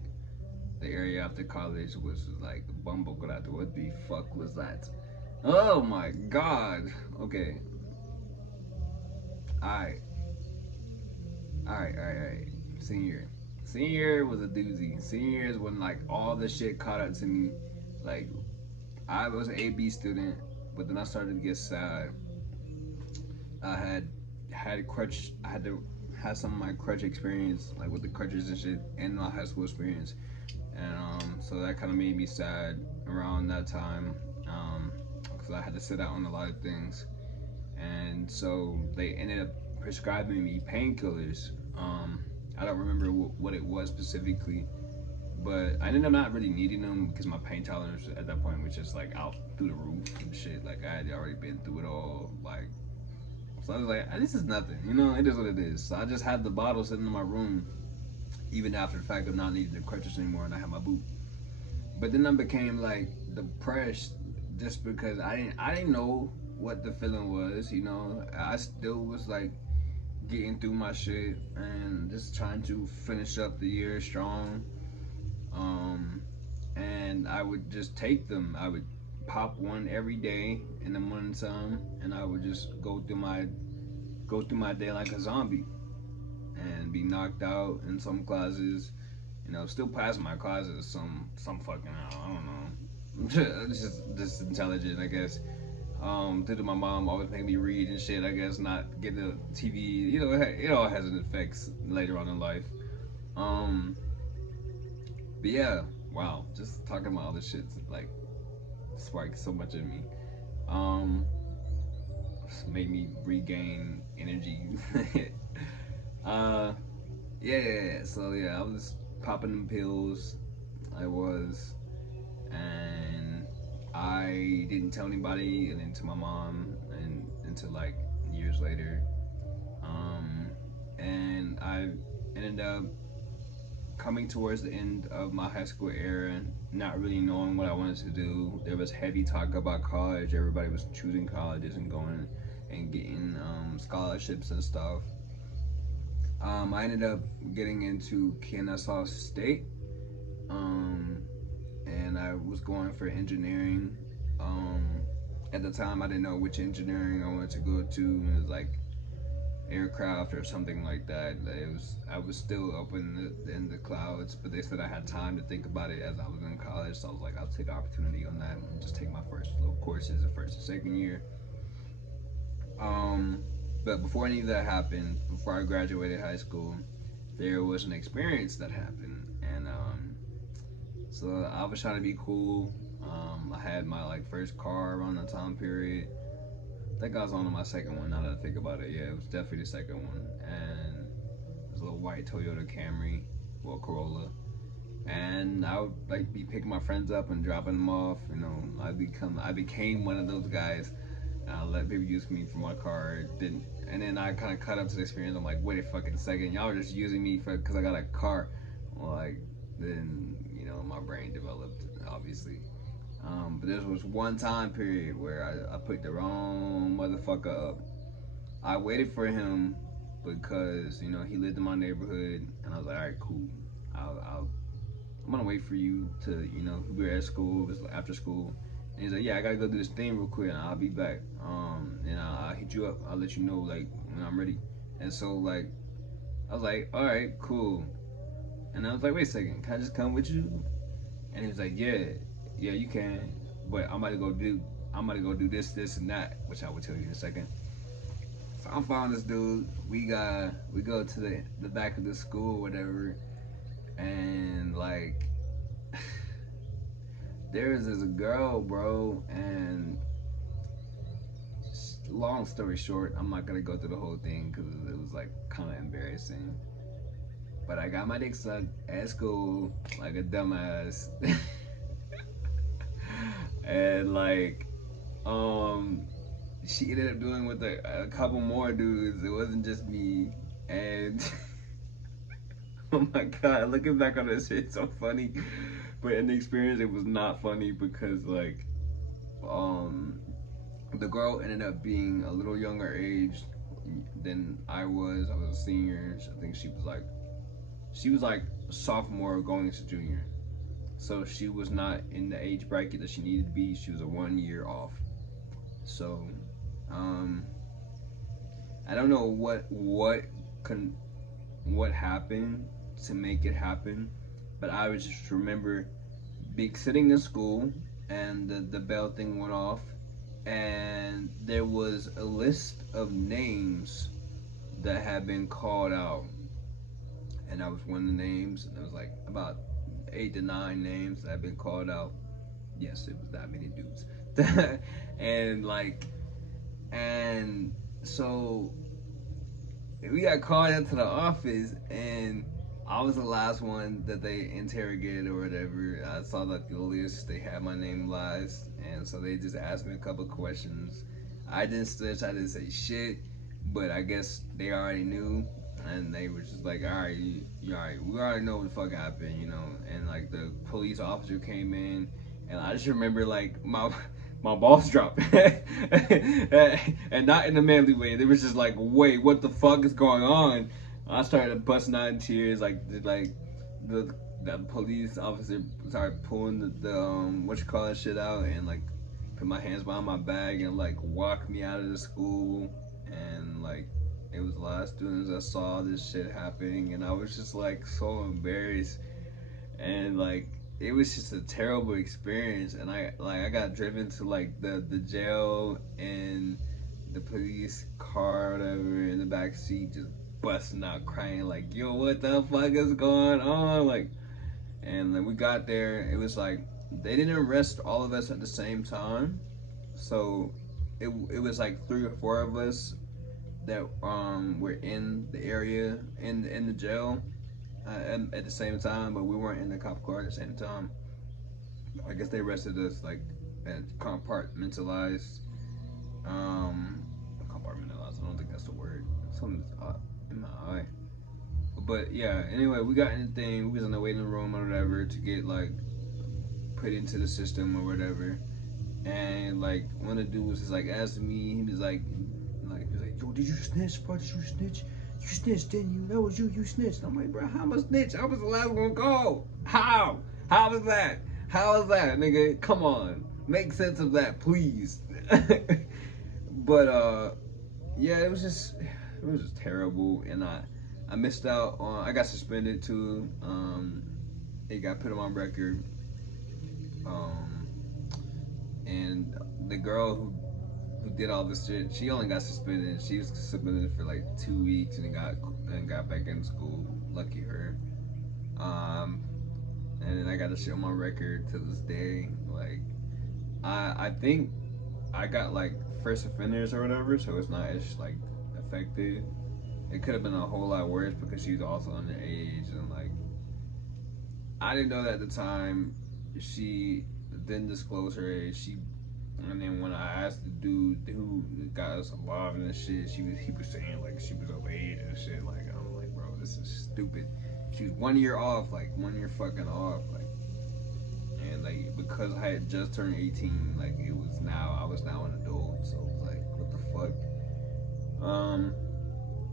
the area after college was like Bumbograto. What the fuck was that? Oh my god. Okay. Alright. Alright. Senior. Senior was a doozy. Senior is when like all the shit caught up to me. Like I was an AB student, but then I started to get sad. I had crutch. I had to have some of my crutch experience, like with the crutches and shit, and my high school experience. And so that kind of made me sad around that time because I had to sit out on a lot of things, and so they ended up prescribing me painkillers. I don't remember what it was specifically, but I ended up not really needing them because my pain tolerance at that point was just like out through the roof and shit. Like I had already been through it all. Like so I was like, this is nothing, it is what it is. So I just had the bottle sitting in my room even after the fact of not needing the crutches anymore, and I had my boot. But then I became like depressed just because I didn't know what the feeling was. I still was like getting through my shit and just trying to finish up the year strong. And I would just take them. I would pop one every day in the morning time, and I would just go through my day like a zombie. and be knocked out in some classes. You know, still pass my classes. Some fucking I don't know. just intelligent, I guess. Due to my mom always making me read and shit. I guess not get the TV. You know, it all has an effects later on in life. Um, but yeah, wow. Just talking about all this shit like sparked so much in me. Um, made me regain energy. uh, yeah. So yeah, I was popping them pills. I was, and I didn't tell anybody, and then to my mom, and until like years later. Um, and I ended up coming towards the end of my high school era, not really knowing what I wanted to do. There was heavy talk about college. Everybody was choosing colleges and going and getting scholarships and stuff. I ended up getting into Kennesaw State, um, and I was going for engineering. Um, at the time, I didn't know which engineering I wanted to go to. It was like aircraft or something like that. I was still up in the clouds, but they said I had time to think about it as I was in college. So I was like, I'll take opportunity on that and just take my first little courses the first and second year. Um, but before any of that happened, before I graduated high school, there was an experience that happened, and so I was trying to be cool. I had my like first car around the time period. I think I was on my second one. Now that I think about it, yeah, it was definitely the second one, and it was a little white Toyota Camry, well Corolla, and I would like be picking my friends up and dropping them off. You know, I became one of those guys. I let people use me for my car. Didn't, and then I kind of cut up to the experience. I'm like, wait a fucking second, y'all are just using me for because I got a car. Like, then you know my brain developed obviously. But there was one time period where I put the wrong motherfucker up. I waited for him because you know he lived in my neighborhood, and I was like, all right, cool. I'm gonna wait for you to, you know, we were at school. It was after school, and he's like, yeah, I gotta go do this thing real quick, and I'll be back. And I'll hit you up. I'll let you know like when I'm ready. And so like I was like, all right, cool. And I was like, wait a second, can I just come with you? And he was like, yeah, you can, but I'm about to go do this, and that, which I will tell you in a second. So I'm following this dude. We go to the back of the school, or whatever, and like there is this girl, bro, and long story short, I'm not gonna go through the whole thing because it was like kind of embarrassing. But I got my dick sucked at school like a dumbass, and like um she ended up doing with a couple more dudes. It wasn't just me, and oh my god, looking back on this shit, it's so funny. But in the experience, it was not funny because like um the girl ended up being a little younger age than I was. I was a senior. I think she was like a sophomore going into junior. So she was not in the age bracket that she needed to be. She was a 1 year off. So um I don't know con what happened to make it happen, but I would just remember being sitting in school, and the bell thing went off, and there was a list of names that had been called out, and I was one of the names, and there was like about 8 to 9 names that had been called out. Yes, it was that many dudes. and like and so we got called into the office, and I was the last one that they interrogated or whatever. I saw like the list, they had my name last, and so they just asked me a couple of questions. I didn't snitch, I didn't say shit, but I guess they already knew, and they were just like, all right, you all right, we already know what the fuck happened, you know. And like the police officer came in, and I just remember like my balls dropped, and not in a manly way. They was just like, wait, what the fuck is going on? I started busting out in tears, like the police officer started pulling the what you call that shit out, and like put my hands behind my back and like walked me out of the school, and like it was a lot of students that saw this shit happening, and I was just like so embarrassed, and like it was just a terrible experience. And I got driven to like the jail, and the police car, or whatever, in the back seat, just busting out crying like, yo, what the fuck is going on? Like, and then we got there. It was like they didn't arrest all of us at the same time, so it was like 3 or 4 of us that were in the area in the jail at the same time, but we weren't in the cop car at the same time. I guess they arrested us like at compartmentalized. Um, compartmentalized. I don't think that's the word. Something's in my eye. But yeah. Anyway, we got in the thing. We was in the waiting room or whatever to get like put into the system or whatever. And like one of the dudes was like asking me. He was like, yo, did you snitch, bro? Did you snitch? You snitched, didn't you? That was you. You snitched. I'm like, bro, how am I snitch? I was the last one called. How? How was that? How was that, nigga? Come on, make sense of that, please. But yeah, it was just terrible, and I missed out on. I got suspended too. It got put on my record. Um, and the girl who did all this shit, she only got suspended. She was suspended for like 2 weeks and got back in school. Lucky her. Um, and then I got to show my record to this day. Like I think I got like first offenders or whatever, so it's not as like affected. It could have been a whole lot worse because she was also underage, and like I didn't know that at the time. She didn't disclose her age. And then when I asked the dude who got us involved in this shit, he was saying like she was over age and shit. Like I'm like, bro, this is stupid. She was 1 year off, like 1 year fucking off, like, and like because I had just turned 18, like I was now an adult. So it was like, what the fuck?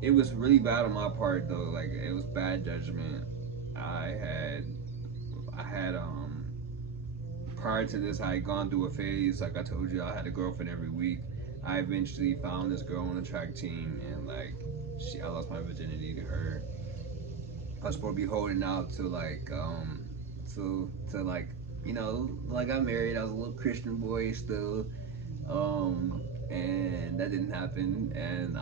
It was really bad on my part though. Like it was bad judgment. I had I had prior to this, I had gone through a phase. Like I told you, I had a girlfriend every week. I eventually found this girl on the track team, and like I lost my virginity to her. I was supposed to be holding out to like to like like I married. I was a little Christian boy still, and that didn't happen. And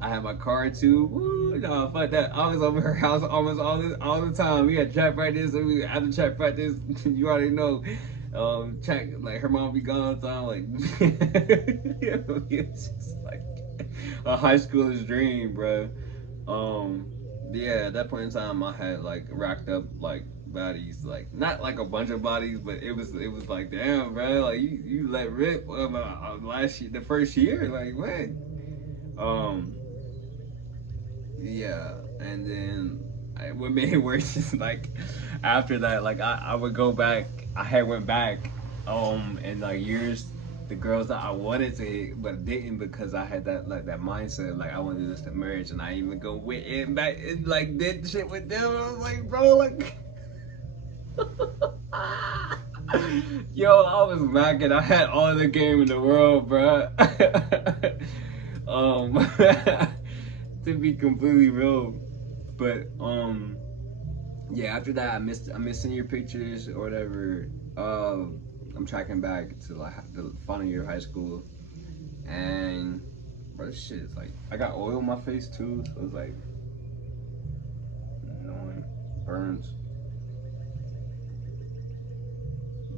I had my car too. Woo, no, fuck that. I was over her house almost all the time. We had track practice, and we after track practice, you already know. Track like her mom be gone all the time. Like it's just like a high schooler's dream, bro. Um, yeah, at that point in time, I had like racked up like bodies, like not like a bunch of bodies, but it was like, damn, bro, like you let rip last year, the first year, like what? Um, yeah, and then what made it worse is like after that, like I would go back. I had went back, in like years. The girls that I wanted to hit, but didn't because I had that mindset, like I wanted this to marriage, and I even go with it back and like did shit with them. I was like, bro, like, yo, I was macking. I had all the game in the world, bro. To be completely real, but yeah. After that, I'm missing your pictures or whatever. I'm tracking back to like the final year of high school, and bro, this shit is like I got oil on my face too, so it's like annoying, burns.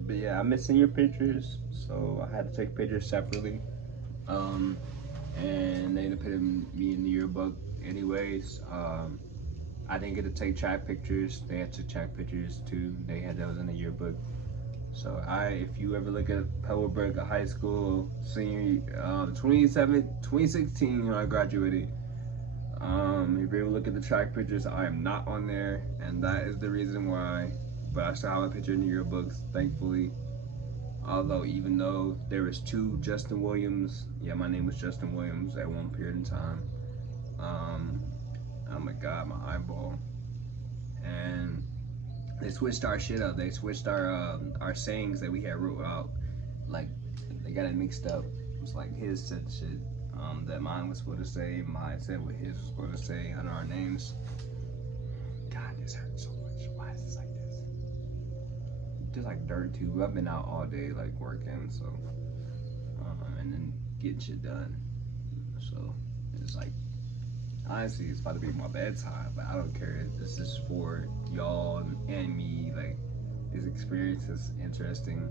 But yeah, I'm missing your pictures, so I had to take pictures separately. Um, and they ended up putting me in the yearbook anyways. I didn't get to take track pictures. They had to track pictures too. They had those in the yearbook. So if you ever look at Pebblebrook High School senior, 2016 when I graduated. If you ever look at the track pictures, I am not on there, and that is the reason why. But I still have a picture in the yearbooks, thankfully. Although, even though there was two Justin Williams, yeah, my name was Justin Williams at one period in time. Um, oh my God, my eyeball. And they switched our shit up. They switched our sayings that we had wrote out. Like they got it mixed up. It's like his said shit. that mine was supposed to say. Mine said what his was supposed to say under our names. God, this hurts so much. Why is this like this? Just like dirt too. I've been out all day like working, so and then getting shit done. So it's like honestly, it's about to be my bedtime, but I don't care. This is for y'all and me. Like this experience is interesting.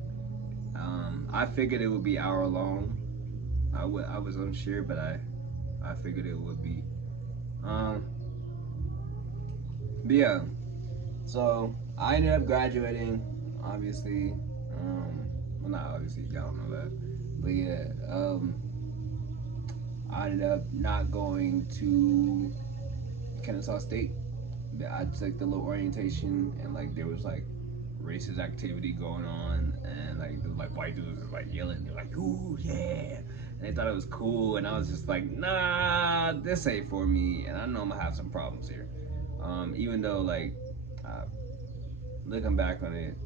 I figured it would be hour long. I was unsure, but I figured it would be. Um, but yeah, so I ended up graduating. Obviously, well not obviously, y'all know that. But yeah, I ended up not going to Kennesaw State. I took the little orientation, and like there was like racist activity going on, and like white dudes was like yelling, they're like, "Ooh yeah," and they thought it was cool, and I was just like, "Nah, this ain't for me," and I know I'm gonna have some problems here. Even though like uh, looking back on it,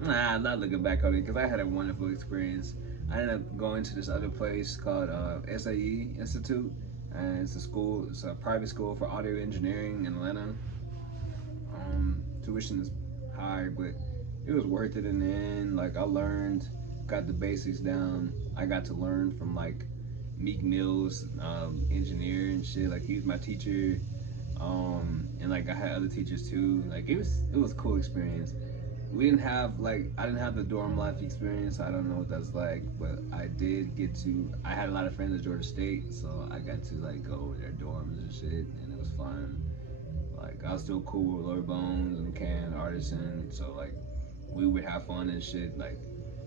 nah, I'm not looking back on it because I had a wonderful experience. I ended up going to this other place called SAE Institute, and it's a school, it's a private school for audio engineering in Atlanta. Tuition is high, but it was worth it in the end. Like I learned, got the basics down. I got to learn from like Meek Mill's engineer and shit. Like he was my teacher, and like I had other teachers too. Like it was a cool experience. We didn't have like I didn't have the dorm life experience. I don't know what that's like, but I did get to. I had a lot of friends at Georgia State, so I got to like go over their dorms and shit, and it was fun. Like I was still cool with Lord Bones and Can Artisan, so like we would have fun and shit. Like,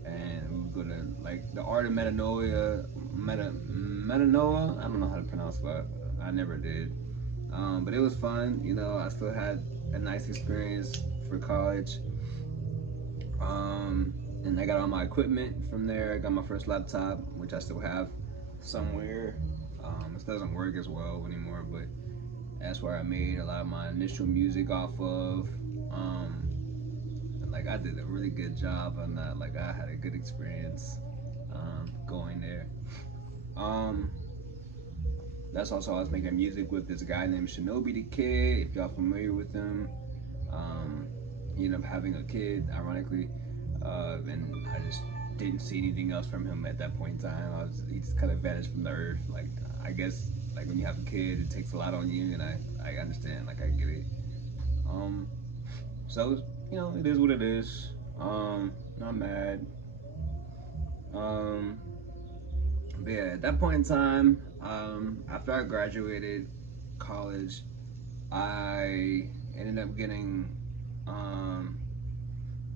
and we would go to like the art of metanoia. I don't know how to pronounce that. I never did, but it was fun. You know, I still had a nice experience for college. And I got all my equipment from there. I got my first laptop, which I still have somewhere. It doesn't work as well anymore, but that's where I made a lot of my initial music off of. And like I did a really good job on that. Like I had a good experience going there. Um, that's also I was making music with this guy named Shinobi the Kid. If y'all familiar with him, um, he ended up having a kid, ironically, and I just didn't see anything else from him at that point in time. He just kind of vanished from the earth. Like I guess like when you have a kid, it takes a lot on you, and I understand. Like I get it. Um, so you know, it is what it is. Not mad. Um, but yeah, at that point in time, after I graduated college, I ended up getting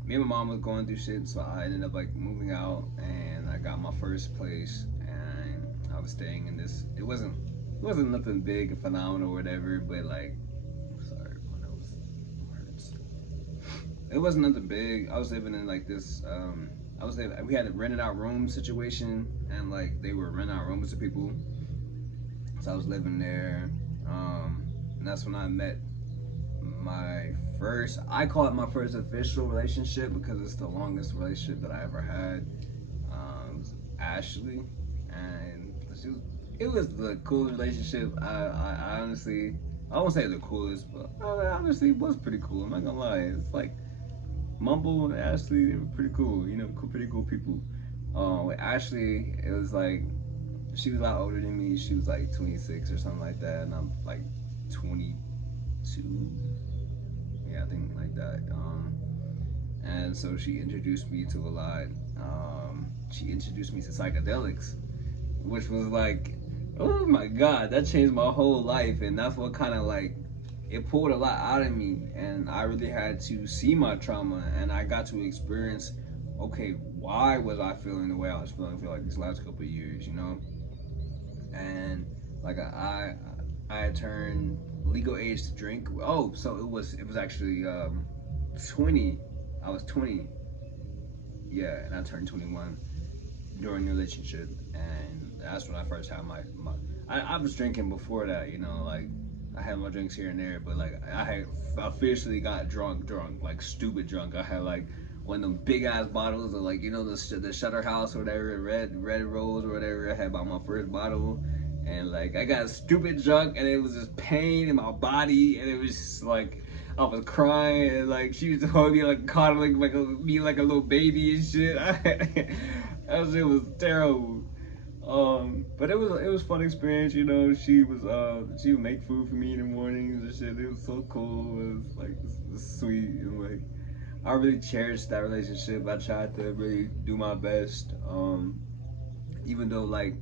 me and my mom was going through shit, so I ended up like moving out, and I got my first place, and I was staying in this. It wasn't nothing big, phenomenal, or whatever, but like, sorry, my nose hurts. It wasn't nothing big. I was living in like this. We had a rented out room situation, and like they were renting out rooms to people, so I was living there, and that's when I met my first. I call it my first official relationship because it's the longest relationship that I ever had. Ashley, and it was the coolest relationship. I honestly, I won't say the coolest, but honestly, it was pretty cool. I'm not gonna lie. It's like Mumble and Ashley, they were pretty cool. You know, pretty cool people. With Ashley, it was like she was a lot older than me. She was like 26 or something like that, and I'm like 22. Yeah, I think like that. And so she introduced me to a lot. She introduced me to psychedelics, which was like, oh my god, that changed my whole life, and that's what kind of like it pulled a lot out of me, and I really had to see my trauma, and I got to experience, okay, why was I feeling the way I was feeling for like these last couple of years, you know? And like I had turned legal age to drink. Oh, so it was actually 20. I was 20. Yeah, and I turned 21 during the relationship, and that's when I first had I was drinking before that, you know, like I had my drinks here and there, but like I had officially got drunk, like stupid drunk. I had like one of them big ass bottles of like, you know, the Shutter House or whatever, red rose or whatever. I had about my first bottle, and like I got stupid drunk, and it was just pain in my body, and it was just like I was crying, and like she was holding me, like coddling me like a little baby and shit. That shit was terrible. But it was fun experience, you know. She would make food for me in the mornings and shit. It was so cool. It was like it was sweet, and like I really cherished that relationship. I tried to really do my best. Even though like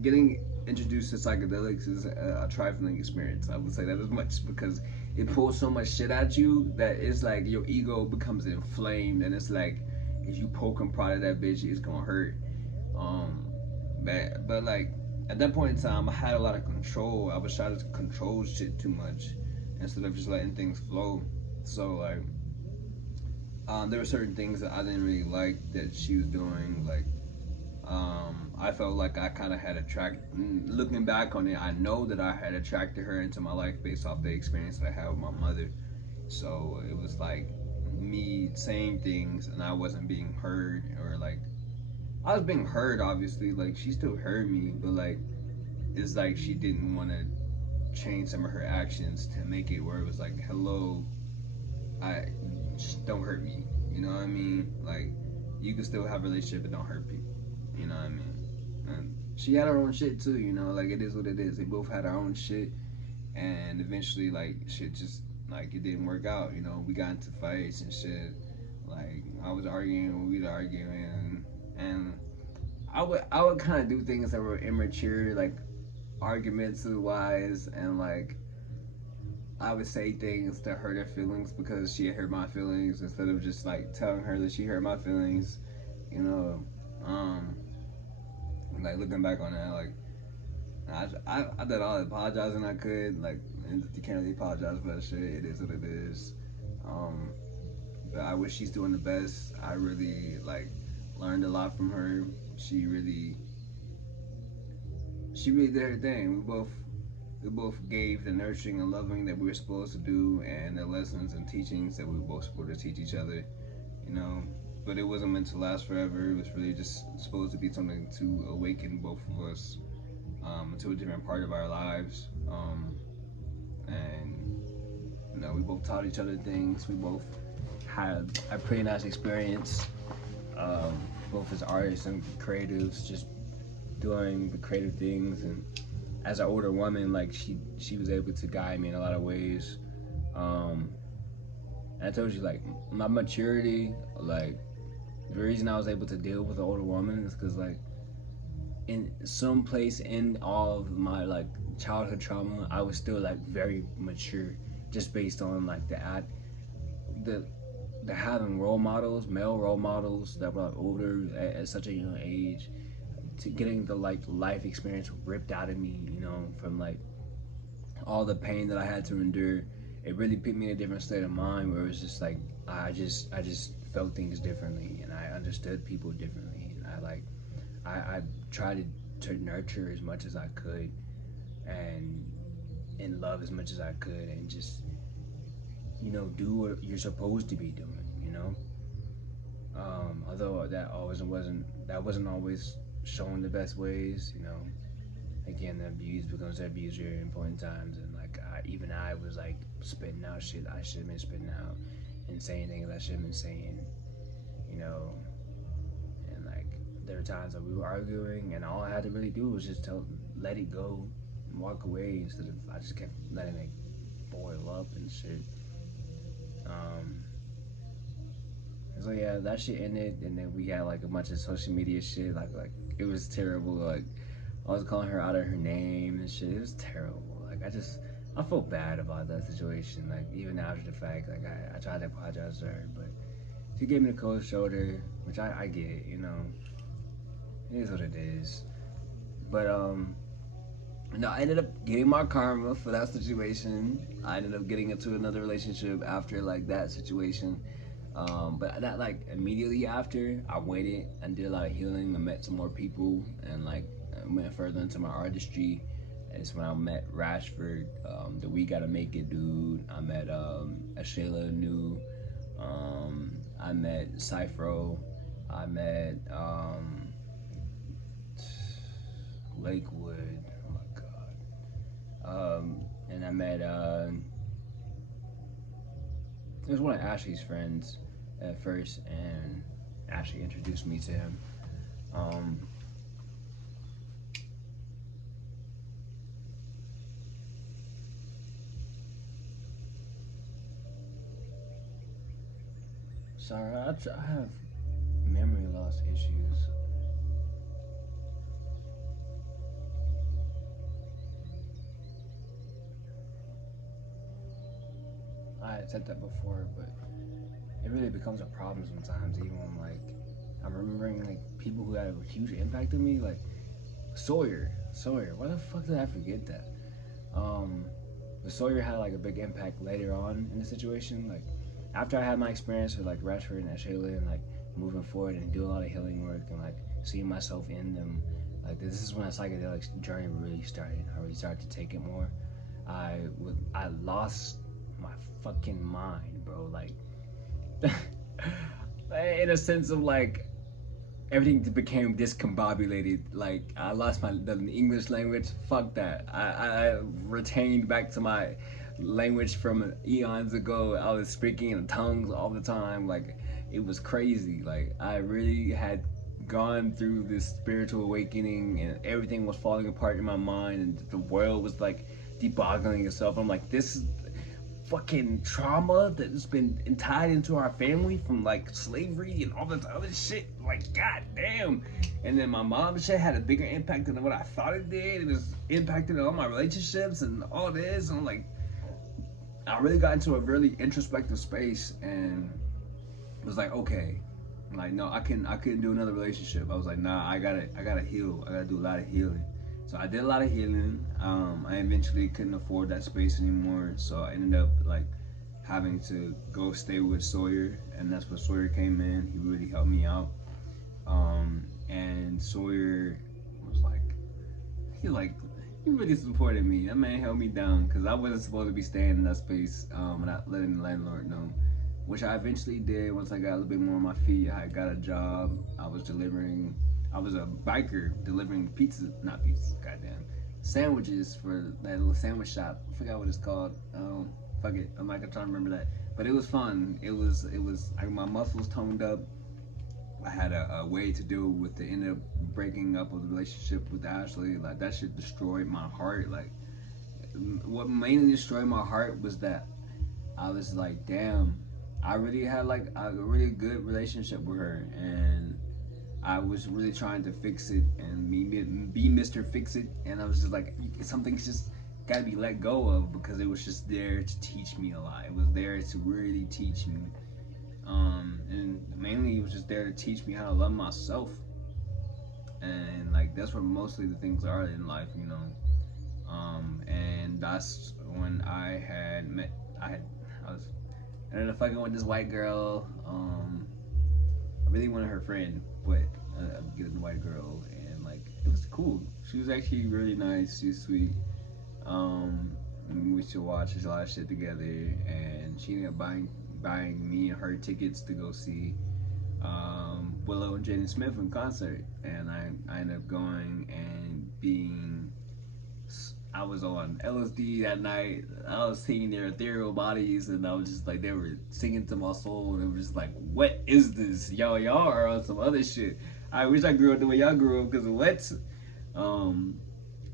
getting introduced to psychedelics is a trifling experience. I would say that as much because it pulls so much shit at you that it's like your ego becomes inflamed, and it's like if you poke and prod at that bitch, it's gonna hurt. Um, but like at that point in time, I had a lot of control. I was trying to control shit too much instead of just letting things flow. So like, there were certain things that I didn't really like that she was doing. Like, I felt like I kind of had attracted. Looking back on it, I know that I had attracted her into my life based off the experience that I had with my mother. So it was like me saying things and I wasn't being heard, or like I was being heard, obviously. Like she still heard me, but like it's like she didn't want to change some of her actions to make it where it was like, hello, I don't hurt me. You know what I mean? Like you can still have a relationship and don't hurt people. You know what I mean? And she had her own shit too. You know, like it is what it is. They both had our own shit, and eventually, like shit just like it didn't work out. You know, we got into fights and shit. Like I was arguing, we'd arguing, and I would kind of do things that were immature, like arguments wise, and like I would say things to hurt her feelings because she had hurt my feelings instead of just like telling her that she hurt my feelings. You know, um, like looking back on that, like I did all the apologizing I could. Like, and you can't really apologize for that shit. It is what it is. Um, but I wish she's doing the best. I really like learned a lot from her. She really she really did her thing. We both gave the nurturing and loving that we were supposed to do, and the lessons and teachings that we were both supposed to teach each other. You know, but it wasn't meant to last forever. It was really just supposed to be something to awaken both of us to a different part of our lives. And we both taught each other things. We both had a pretty nice experience, um, both as artists and creatives, just doing the creative things. And as an older woman, like she was able to guide me in a lot of ways. Um, and I told you, like my maturity, like the reason I was able to deal with an older woman is because like in some place in all of my like childhood trauma, I was still like very mature, just based on like the the having role models, male role models that were like older at such a young age, to getting the like life experience ripped out of me, from like all the pain that I had to endure. It really put me in a different state of mind where it was just like I just felt things differently, and I understood people differently, and I tried to nurture as much as I could, and love as much as I could, and just do what you're supposed to be doing. Although that wasn't always shown the best ways. Again, the abuse becomes the abuser in important times, and like even I was like spitting out shit I should have been spitting out, and saying things I should have been saying. You know, and like there were times that we were arguing, and all I had to really do was just let it go, and walk away, instead of I just kept letting it boil up and shit. Um, so yeah, that shit ended, and then we had like a bunch of social media shit. Like it was terrible. Like I was calling her out of her name and shit. It was terrible. Like I felt bad about that situation. Like even after the fact, like I tried to apologize to her, but she gave me the cold shoulder, which I get. It is what it is. But no, I ended up getting my karma for that situation. I ended up getting into another relationship after like that situation. But that like immediately after, I waited and did a lot of healing. I met some more people, and like I went further into my artistry. It's when I met Rashford, the We Gotta Make It dude. I met Ashayla New. I met Cyphro. I met Lakewood. Oh my god. And I met it was one of Ashley's friends at first, and Ashley introduced me to him. Um, Sorry, I have memory loss issues. I had said that before, but it really becomes a problem sometimes. Even when like I'm remembering like people who had a huge impact on me, like Sawyer. Why the fuck did I forget that? Um, but Sawyer had like a big impact later on in the situation. Like after I had my experience with like Rashford and Shayla and like moving forward and doing a lot of healing work and like seeing myself in them, like this is when a psychedelic journey really started. I really started to take it more. I lost my fucking mind, bro. Like in a sense of like everything became discombobulated. Like I lost my the English language. Fuck that. I retained back to my language from eons ago. I was speaking in tongues all the time. Like it was crazy. Like I really had gone through this spiritual awakening, and everything was falling apart in my mind, and the world was like deboggling itself. I'm like, this is fucking trauma that's been tied into our family from like slavery and all this other shit. Like, god damn. And then my mom's shit had a bigger impact than what I thought it did. It was impacted all my relationships and all this. And I'm like, I really got into a really introspective space and was like, okay, like no, I couldn't do another relationship. I was like, nah, I gotta heal. I gotta do a lot of healing. So I did a lot of healing. I eventually couldn't afford that space anymore, so I ended up like having to go stay with Sawyer, and that's where Sawyer came in. He really helped me out. And Sawyer was like he really supported me. That man held me down because I wasn't supposed to be staying in that space without letting the landlord know, which I eventually did once I got a little bit more on my feet. I got a job. I was a biker delivering pizza, not pizza, goddamn, sandwiches for that little sandwich shop. I forgot what it's called. Fuck it, I'm not gonna try to remember that. But it was fun. My muscles toned up. I had a way to deal with the end up breaking up of the relationship with Ashley. Like that shit destroyed my heart. Like what mainly destroyed my heart was that I was like, damn, I really had like a really good relationship with her, and I was really trying to fix it and be Mr. Fix It, and I was just like, something's just gotta be let go of because it was just there to teach me a lot. It was there to really teach me, and mainly it was just there to teach me how to love myself, and like that's what mostly the things are in life, you know. And that's when I was I ended up fucking with this white girl. I really wanted her friend, but I'm getting the white girl, and like it was cool. She was actually really nice. She was sweet. Um, we used to watch a lot of shit together, and she ended up buying me and her tickets to go see Willow and Jaden Smith in concert, and I ended up going and being. I was on LSD that night. I was seeing their ethereal bodies, and I was just like, they were singing to my soul, and it was just like, what is this? Y'all are on some other shit. I wish I grew up the way y'all grew up, because what? Um,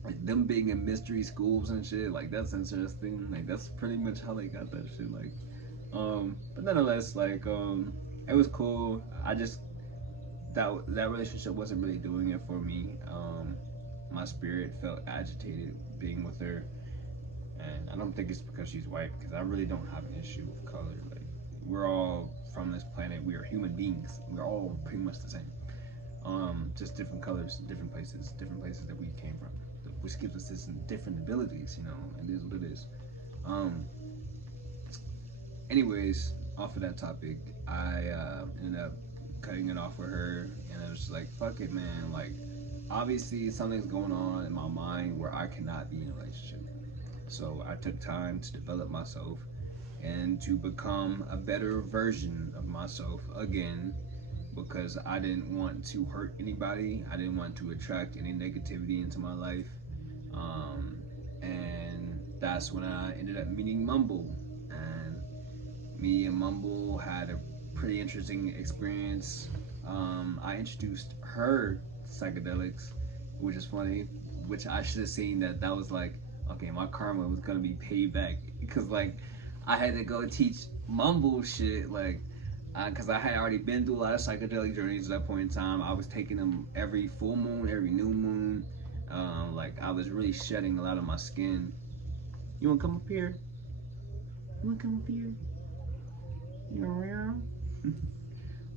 like them being in mystery schools and shit, like that's interesting. Like that's pretty much how they got that shit. Like, but nonetheless, like, it was cool. I just that relationship wasn't really doing it for me. My spirit felt agitated being with her, and I don't think it's because she's white, because I really don't have an issue with color. Like we're all from this planet. We are human beings. We're all pretty much the same. Just different colors, different places that we came from, which gives us this different abilities. You know, it is what it is. Um, anyways, off of that topic, I ended up cutting it off with her, and I was just like, fuck it, man. Like, obviously, something's going on in my mind where I cannot be in a relationship. So I took time to develop myself and to become a better version of myself again, because I didn't want to hurt anybody. I didn't want to attract any negativity into my life. And that's when I ended up meeting Mumble. And me and Mumble had a pretty interesting experience. I introduced her to psychedelics, which is funny, which I should have seen that was like, okay, my karma was gonna be paid back. Because, like, I had to go teach Mumble shit, like, because I had already been through a lot of psychedelic journeys at that point in time. I was taking them every full moon, every new moon. Like, I was really shedding a lot of my skin. You wanna come up here? You wanna come up here? Yeah.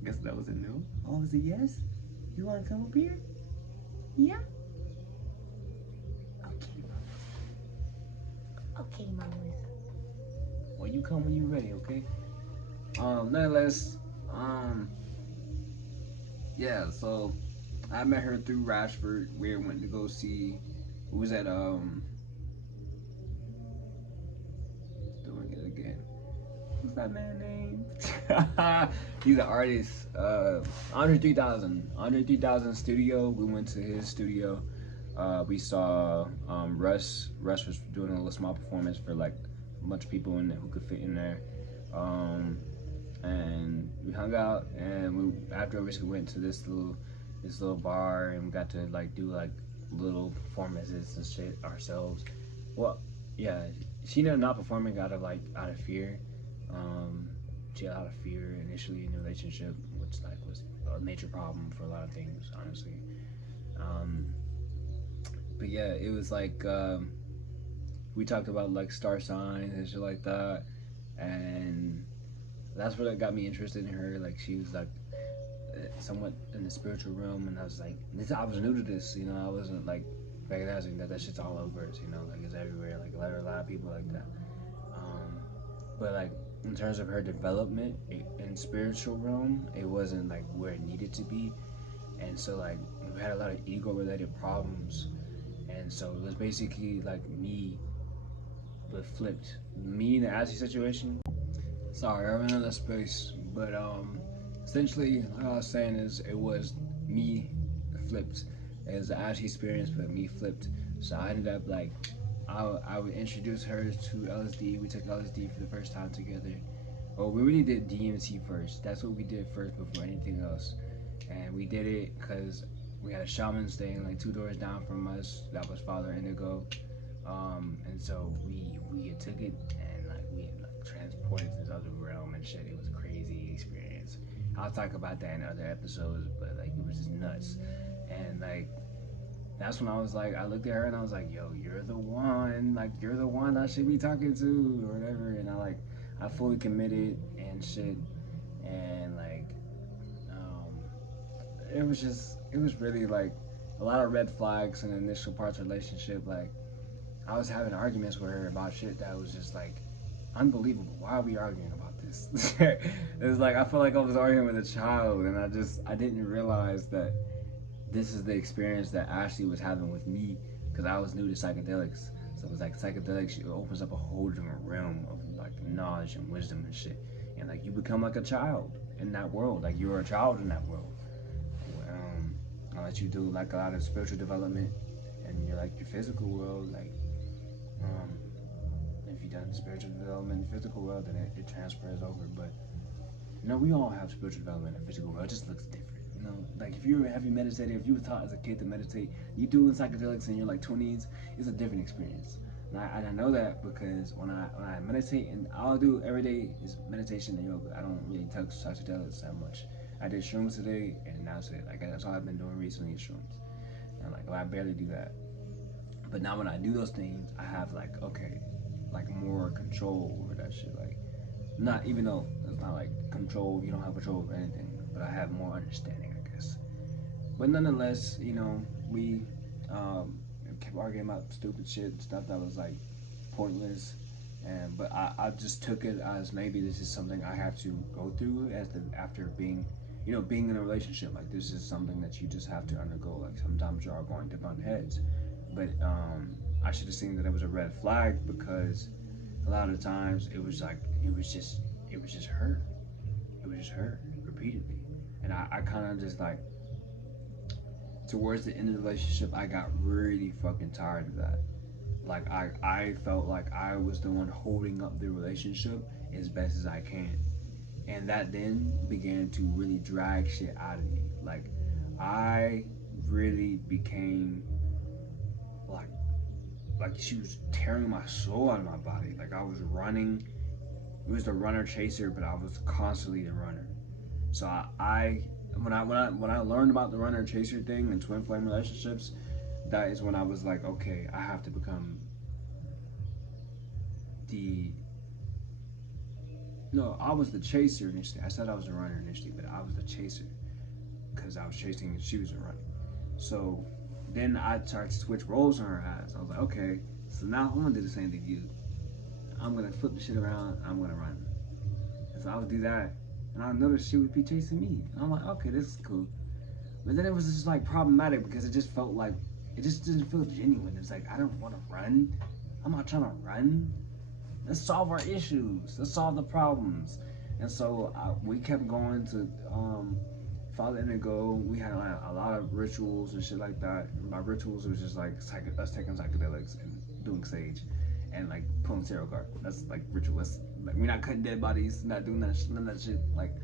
Guess that was a no. Oh, was it yes? You wanna come up here? Yeah. Okay. Okay, Mama. Well, you come when you ready, okay? Nonetheless, yeah. So I met her through Rashford. We went to go see. Who was at doing it again? What's that man name? He's an artist. Andre 3000. Andre 3000 studio. We went to his studio. We saw Russ. Russ was doing a little small performance for like a bunch of people in there who could fit in there. And we hung out, and we after we went to this little bar, and we got to like do like little performances and shit ourselves. Well, yeah, she ended up not performing out of fear. She had a lot of fear initially in the relationship, which like was a major problem for a lot of things, honestly. Um, but yeah, it was like we talked about like star signs and shit like that, and that's what got me interested in her. Like she was like somewhat in the spiritual realm, and I was like, I was new to this, you know. I wasn't like recognizing that shit's all over us, you know, like it's everywhere. Like there are a lot of people like that. But like in terms of her development in spiritual realm, it wasn't like where it needed to be, and so like we had a lot of ego related problems, and so it was basically like me, but flipped. Me in the Ashley situation. Sorry, I ran out of space, but essentially what I was saying is it was me flipped. It was the Ashley experience, but me flipped. So I ended up like I would introduce her to LSD. We took LSD for the first time together. Well, we really did DMT first. That's what we did first before anything else. And we did it because we had a shaman staying like 2 doors down from us. That was Father Indigo. And so we had took it, and like we had like transported to this other realm and shit. It was a crazy experience. I'll talk about that in other episodes, but like it was just nuts. And like that's when I was like, I looked at her and I was like, yo, you're the one. Like, you're the one I should be talking to or whatever. And I fully committed and shit. And like, um, it was really like a lot of red flags in the initial parts of the relationship. Like, I was having arguments with her about shit that was just like unbelievable. Why are we arguing about this? It was like, I felt like I was arguing with a child, and I didn't realize that this is the experience that Ashley was having with me, because I was new to psychedelics. So it was like psychedelics, it opens up a whole different realm of like knowledge and wisdom and shit. And like you become like a child in that world. Like you're a child in that world. Unless you do like a lot of spiritual development and you're like your physical world, like um, if you've done spiritual development in the physical world, then it transfers over. But you know, we all have spiritual development in the physical world. It just looks different. You know, like if you're a heavy meditator, if you were taught as a kid to meditate, you doing psychedelics in your like 20s, it's a different experience. And I know that because when I meditate, and all I do every day is meditation and yoga. I don't really touch psychedelics that much. I did shrooms today, and that's it. Like that's all I've been doing recently is shrooms. And like I barely do that. But now when I do those things, I have like okay, like more control over that shit. Like not even though it's not like control, you don't have control over anything, but I have more understanding, I guess. But nonetheless, you know, we kept arguing about stupid shit and stuff that was like pointless. And but I just took it as maybe this is something I have to go through after being, you know, being in a relationship. Like this is something that you just have to undergo. Like sometimes you are going to butt heads, but I should have seen that it was a red flag, because a lot of the times it was just her. It was just her repeatedly, and and I kind of just like towards the end of the relationship, I got really fucking tired of that. Like I felt like I was the one holding up the relationship as best as I can, and that then began to really drag shit out of me. Like I really became like she was tearing my soul out of my body. Like I was running. It was the runner chaser, but I was constantly the runner. So I when I learned about the runner chaser thing and twin flame relationships, that is when I was like, okay, I have to become the no, I was the chaser initially. I said I was a runner initially, but I was the chaser because I was chasing and she was running. So then I started to switch roles on her ass. I was like, okay, so now I'm gonna do the same thing to you. I'm gonna flip the shit around. I'm gonna run. And so I would do that, and I noticed she would be chasing me. And I'm like, okay, this is cool. But then it was just like problematic because it just felt like it just didn't feel genuine. It's like I don't want to run. I'm not trying to run. Let's solve our issues. Let's solve the problems. And so we kept going to Father Indigo. We had a lot of rituals and shit like that. My rituals was just like us taking psychedelics and doing sage and like pulling tarot card. That's like ritualist. Like we're not cutting dead bodies, not doing that, none of that shit. Like,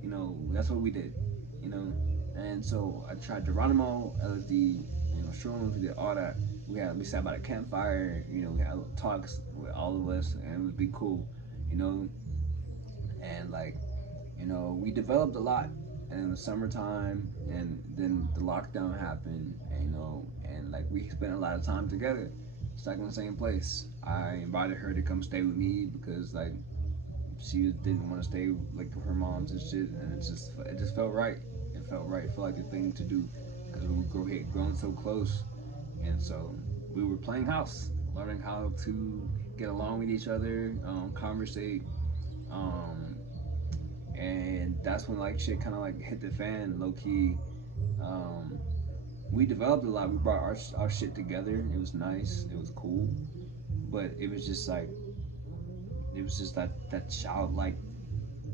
you know, that's what we did. You know, and so I tried Geronimo, LSD, you know, shrooms. We did all that. We sat by the campfire. You know, we had talks with all of us, and it would be cool. You know, and like, you know, we developed a lot in the summertime, and then the lockdown happened, and you know, and like we spent a lot of time together, stuck in the same place. I invited her to come stay with me because like she didn't want to stay like with her moms and shit, and it just felt right. It felt right. It felt like the thing to do because we had grown so close, and so we were playing house, learning how to get along with each other, conversate, um, and that's when like shit kind of like hit the fan, low key. Um, we developed a lot. We brought our shit together. It was nice. It was cool, but it was just like it was just that childlike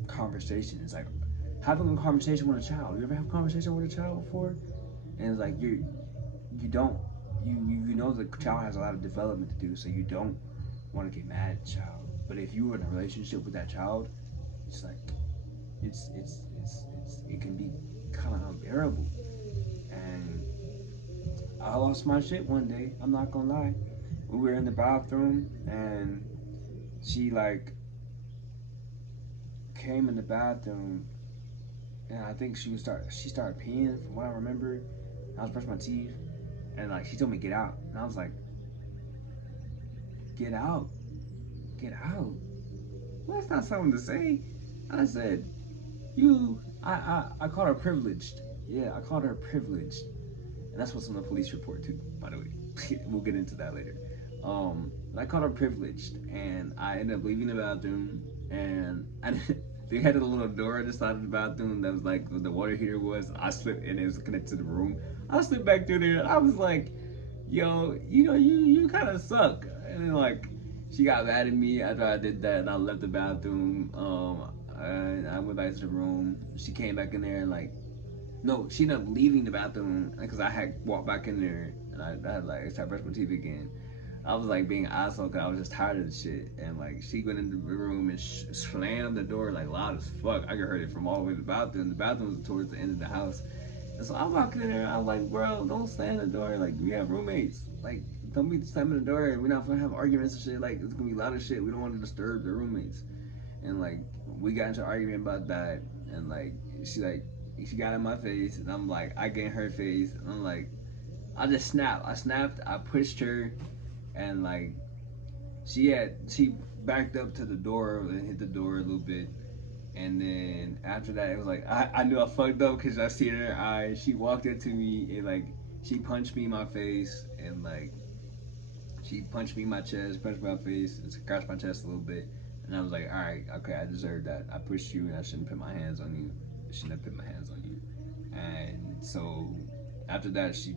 conversation. It's like having a conversation with a child. You ever have a conversation with a child before? And it's like you don't you know the child has a lot of development to do, so you don't want to get mad at the child. But if you were in a relationship with that child, it's like it can be kind of unbearable. And I lost my shit one day. I'm not gonna lie. We were in the bathroom and she like came in the bathroom and I think she started peeing from what I remember. I was brushing my teeth and like she told me get out. And I was like, get out. Get out. Well, that's not something to say. I said, I called her privileged. Yeah, I called her privileged. And that's what's on the police report too, by the way. We'll get into that later. I called her privileged, and I ended up leaving the bathroom, and they had a little door at the side of the bathroom that was like the water heater was. I slipped, and it was connected to the room. I slipped back through there, and I was like, "Yo, you know, you kind of suck." And then, like, she got mad at me after I did that, and I left the bathroom. And I went back to the room. She came back in there and like no, she ended up leaving the bathroom because I had walked back in there and I had like started brushing my teeth again. I was like being an asshole because I was just tired of the shit. And like she went into the room and slammed the door like loud as fuck. I could heard it from all the way to the bathroom. The bathroom was towards the end of the house. And so I'm walking in there. I'm like, bro, don't slam the door. Like we have roommates. Like don't be slamming the door. We're not gonna have arguments and shit. Like it's gonna be loud as shit. We don't want to disturb the roommates. And like we got into an argument about that. And like she got in my face, and I'm like, I get in her face, and I'm like, I just snapped. I snapped. I pushed her, and like, she backed up to the door and hit the door a little bit, and then after that, it was like I knew I fucked up because I see it in her eyes. She walked up to me and like she punched me in my face, and like she punched me in my chest, punched my face, and scratched my chest a little bit. And I was like, all right, okay, I deserve that. I pushed you, and I shouldn't put my hands on you. I shouldn't have put my hands on you. And so after that, she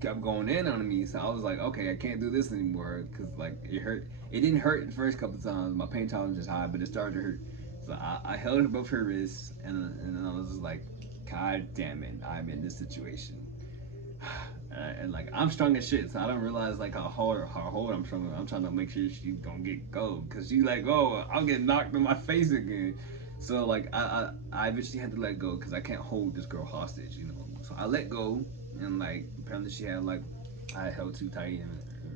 kept going in on me. So I was like, okay, I can't do this anymore because like it hurt. It didn't hurt the first couple of times. My pain tolerance is high, but it started to hurt. So I held her both her wrists, and I was just like, God damn it, I'm in this situation. And like I'm strong as shit, so I don't realize like how hard I'm strong. I'm trying to make sure she don't get go, cause she like, oh, I'll get knocked in my face again. So like I eventually had to let go, cause I can't hold this girl hostage, you know. So I let go, and like apparently she had like I held too tight, and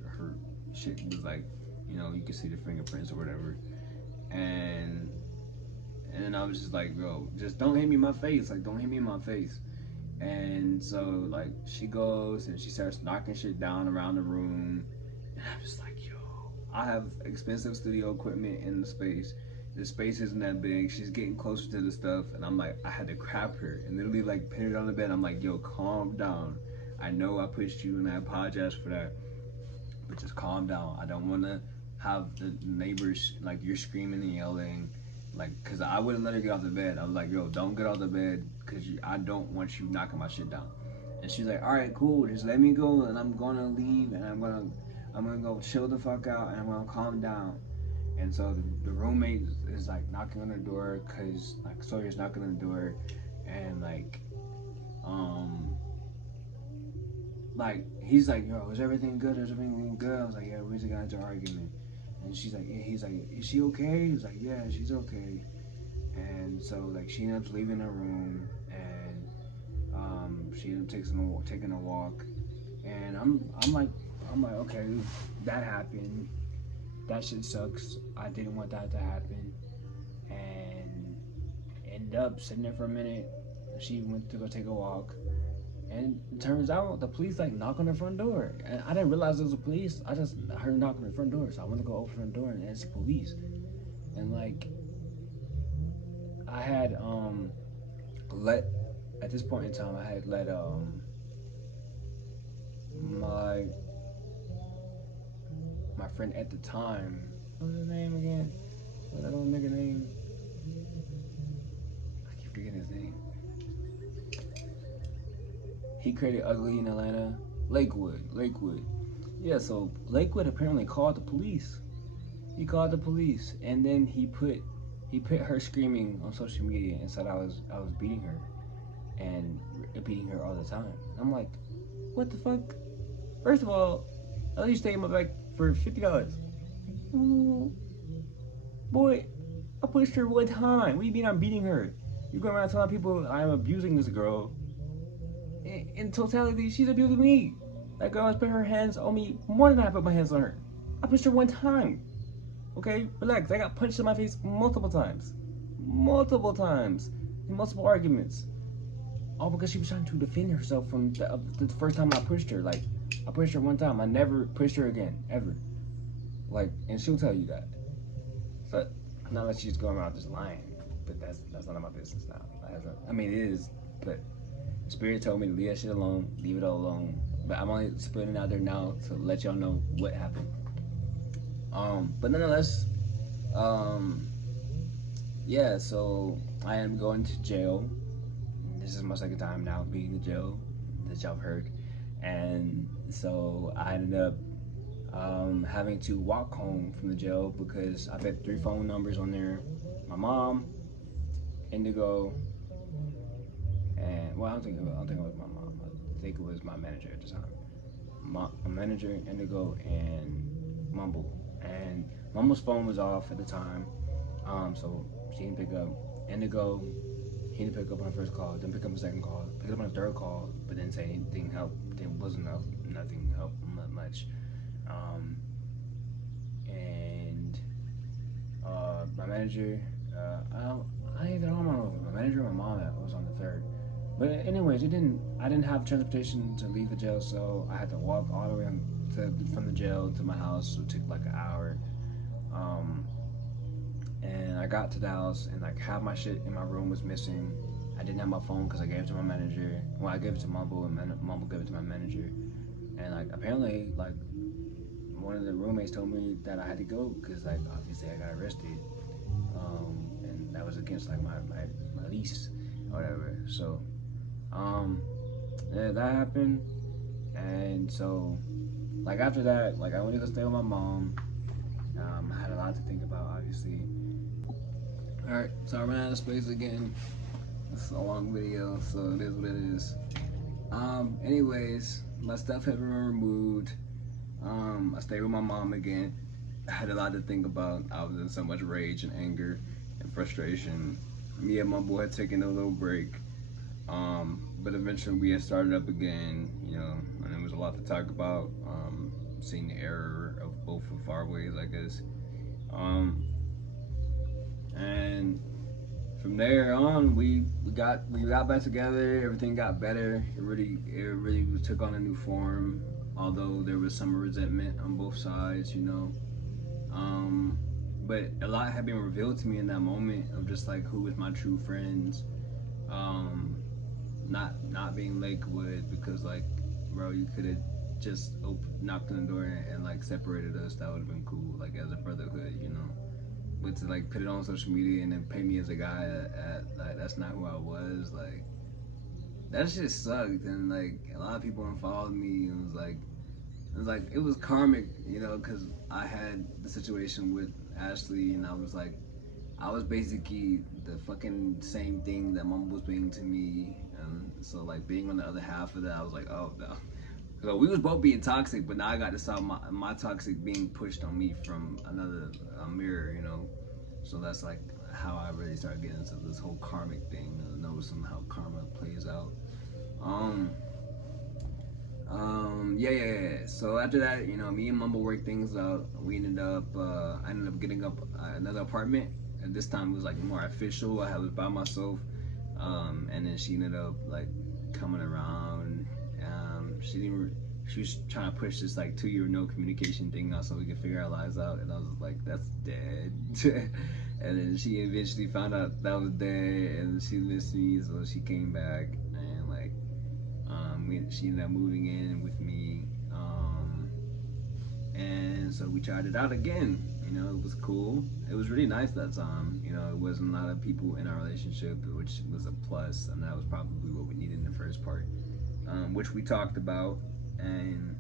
her shit was like, you know, you could see the fingerprints or whatever, and and then I was just like, bro, just don't hit me in my face, like don't hit me in my face. And so like she goes and she starts knocking shit down around the room, and I'm just like, yo, I have expensive studio equipment in the space. The space isn't that big. She's getting closer to the stuff, and I'm like, I had to grab her and literally like pin her on the bed. I'm like, yo, calm down. I know I pushed you, and I apologize for that, but just calm down. I don't want to have the neighbors like you're screaming and yelling, like, cause I wouldn't let her get off the bed. I was like, yo, don't get off the bed, cause I don't want you knocking my shit down. And she's like, all right, cool, just let me go, and I'm gonna leave, and I'm gonna go chill the fuck out, and I'm gonna calm down. And so the roommate is like knocking on the door, cause like Sawyer's knocking on the door, and um like he's like, yo, is everything good? Is everything good? I was like, yeah, we just got into an argument. And she's like, yeah, he's like, is she okay? He's like, yeah, she's okay. And so like she ends up leaving her room, and she ends up taking a walk. And I'm like, okay, that happened. That shit sucks. I didn't want that to happen. And ended up sitting there for a minute. She went to go take a walk. And it turns out the police like knock on the front door. And I didn't realize it was the police. I just heard knock on the front door. So I went to go open the front door, and it's the police. And like I had let at this point in time I had let my my friend at the time, what was his name again? What was that little nigga name? I keep forgetting his name. He created Ugly in Atlanta. Lakewood. Yeah, so Lakewood apparently called the police. He called the police, and then he put her screaming on social media and said I was beating her, and beating her all the time. And I'm like, what the fuck? First of all, at least take my back for $50. Boy, I pushed her one time. What do you mean I'm beating her? You're going around telling people I'm abusing this girl. In totality, she's abusing me. That girl has put her hands on me more than I put my hands on her. I pushed her one time. Okay, relax. I got punched in my face multiple times. Multiple times. In multiple arguments. All because she was trying to defend herself from the first time I pushed her. Like, I pushed her one time. I never pushed her again. Ever. Like, and she'll tell you that. But not that she's going around just lying. But that's none of my business now. I mean, it is, but Spirit told me to leave that shit alone, leave it all alone. But I'm only putting it out there now to let y'all know what happened. But nonetheless, yeah. So I am going to jail. This is my second time now being in jail that y'all have heard, and so I ended up having to walk home from the jail because I put 3 phone numbers on there: my mom, Indigo, and well, I don't think it was my mom. I think it was my manager at the time. My manager, Indigo, and Mumble. And Mumble's phone was off at the time, so she didn't pick up. Indigo, he didn't pick up on the first call, didn't pick up on the second call, picked up on the third call, but didn't say anything helped. It wasn't enough, nothing helped much. Um, and my manager, I either don't know if my manager or my mom was on the third. But anyways, I didn't have transportation to leave the jail, so I had to walk all the way from the jail to my house. So it took like an hour. And I got to the house, and like half my shit in my room was missing. I didn't have my phone because I gave it to my manager. Well, I gave it to Mumble, and Mumble gave it to my manager. And like apparently, like one of the roommates told me that I had to go because like obviously I got arrested, and that was against like my lease or whatever. So yeah, that happened. And so like after that, like I went to go stay with my mom. I had a lot to think about, obviously. All right, so I ran out of space again. It's a long video, so it is what it is. Anyways, my stuff had been removed. I stayed with my mom again. I had a lot to think about. I was in so much rage and anger and frustration. Me and my boy had taken a little break. But eventually we had started up again, you know, and there was a lot to talk about. Seeing the error of both of our ways, I guess. Um, and from there on, we got back together. Everything got better. It really took on a new form. Although there was some resentment on both sides, you know. Um, but a lot had been revealed to me in that moment of just like who was my true friends. Um, not being Lakewood because like, bro, you could have just knocked on the door and like separated us. That would have been cool, like as a brotherhood, you know. But to like put it on social media and then pay me as a guy like that's not who I was. Like that shit sucked, and like a lot of people unfollowed me. And it was karmic, you know, because I had the situation with Ashley, and I was basically the fucking same thing that Mom was being to me, and so like being on the other half of that, I was like, oh no. So we was both being toxic, but now I got to stop my toxic being pushed on me from another mirror, you know. So that's like how I really started getting into this whole karmic thing, noticing how karma plays out. Um, yeah. So after that, you know, me and Mumble worked things out. I ended up getting up another apartment, and this time it was like more official. I was by myself, and then she ended up like coming around. She didn't. She was trying to push this like 2 year no communication thing out so we could figure our lives out, and I was like, that's dead. And then she eventually found out that was dead, and she missed me, so she came back, and like she ended up moving in with me, and so we tried it out again. You know, it was cool. It was really nice that time. You know, it wasn't a lot of people in our relationship, which was a plus, and that was probably what we needed in the first part, which we talked about. And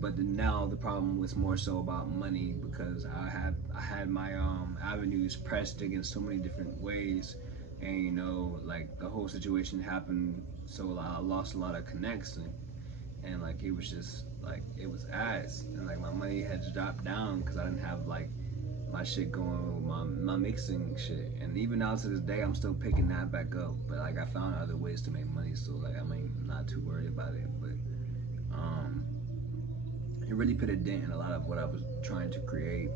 but now the problem was more so about money because I had my avenues pressed against so many different ways, and you know, like the whole situation happened, so I lost a lot of connection, and like it was just like it was ass, and like my money had dropped down because I didn't have like my shit going with my mixing shit, and even now to this day I'm still picking that back up, but like I found other ways to make money, so like I mean I'm not too worried about it, but um it really put a dent in a lot of what I was trying to create,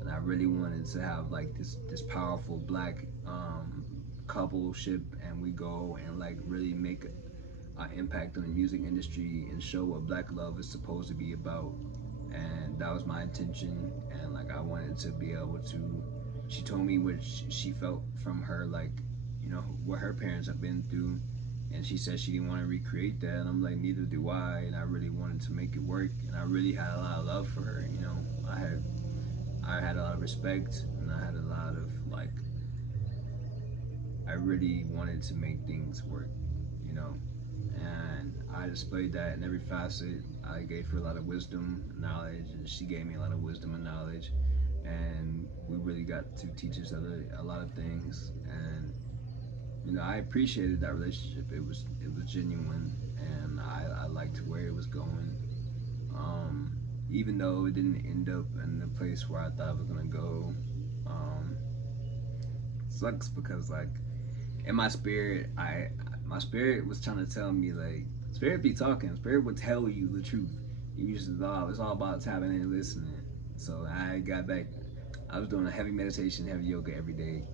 and I really wanted to have like this powerful black coupleship, and we go and like really make an impact on the music industry and show what black love is supposed to be about, and that was my intention, and like I wanted to be able to. She told me what she felt from her, like, you know, what her parents have been through, and she said she didn't want to recreate that, and I'm like, neither do I, and I really wanted to make it work, and I really had a lot of love for her, you know. I had a lot of respect, and I had a lot of like, I really wanted to make things work, you know, and I displayed that in every facet. I gave her a lot of wisdom, knowledge, and she gave me a lot of wisdom and knowledge, and we really got to teach each other a lot of things, and you know, I appreciated that relationship. It was genuine, and I liked where it was going. Um, Even though it didn't end up in the place where I thought it was gonna go, um, sucks because like in my spirit, my spirit was trying to tell me like spirit be talking. Spirit would tell you the truth. You just thought it's all about tapping in and listening. So I got back. I was doing a heavy meditation, heavy yoga every day.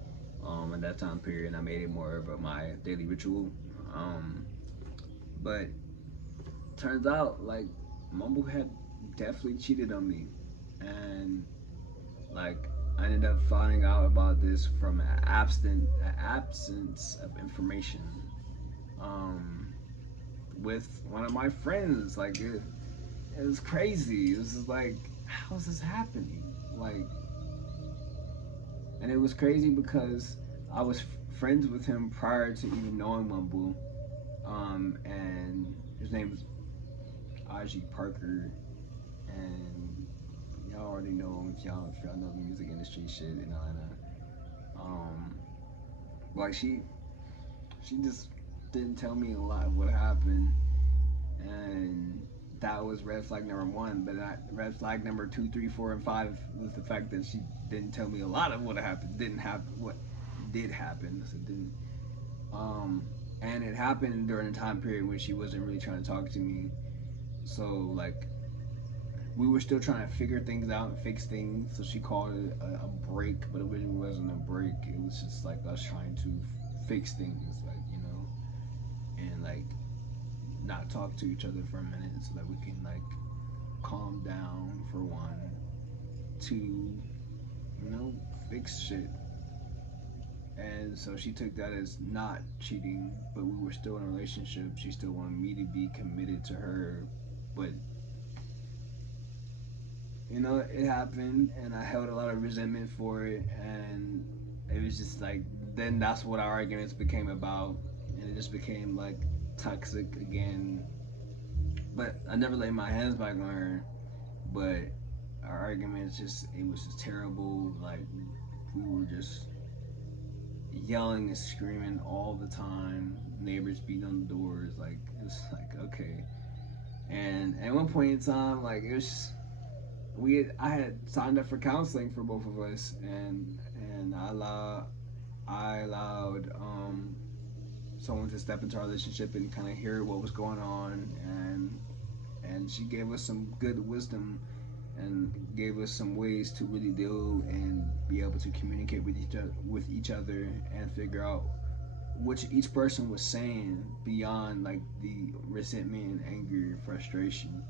In that time period, and I made it more of my daily ritual. Um, but turns out like Mumble had definitely cheated on me, and like I ended up finding out about this from an absence of information, um, with one of my friends. Like it was crazy. It was just like, how is this happening? Like, and it was crazy because I was friends with him prior to even knowing Mumble, and his name was Aji Parker, and y'all already know him if y'all know the music industry shit in Atlanta. Um, like she just didn't tell me a lot of what happened, and that was red flag number one. But red flag number two, three, four, and five was the fact that she didn't tell me a lot of what happened. Didn't happen. What did happen? So it didn't. And it happened during a time period when she wasn't really trying to talk to me. So like we were still trying to figure things out and fix things. So she called it a break, but it really wasn't a break. It was just like us trying to fix things, like and like not talk to each other for a minute so that we can like calm down for one, two, fix shit. And so she took that as not cheating, but we were still in a relationship. She still wanted me to be committed to her, but it happened, and I held a lot of resentment for it, and it was just like then that's what our arguments became about, and it just became like toxic again. But I never laid my hands back on her, but our arguments it was just terrible. Like we were just yelling and screaming all the time. Neighbors beating on the doors. Like it's like okay. And at one point in time, like it was just, I had signed up for counseling for both of us, and I allowed someone to step into our relationship and kind of hear what was going on, and she gave us some good wisdom and gave us some ways to really deal and be able to communicate with each other and figure out what each person was saying beyond like the resentment and anger and frustration.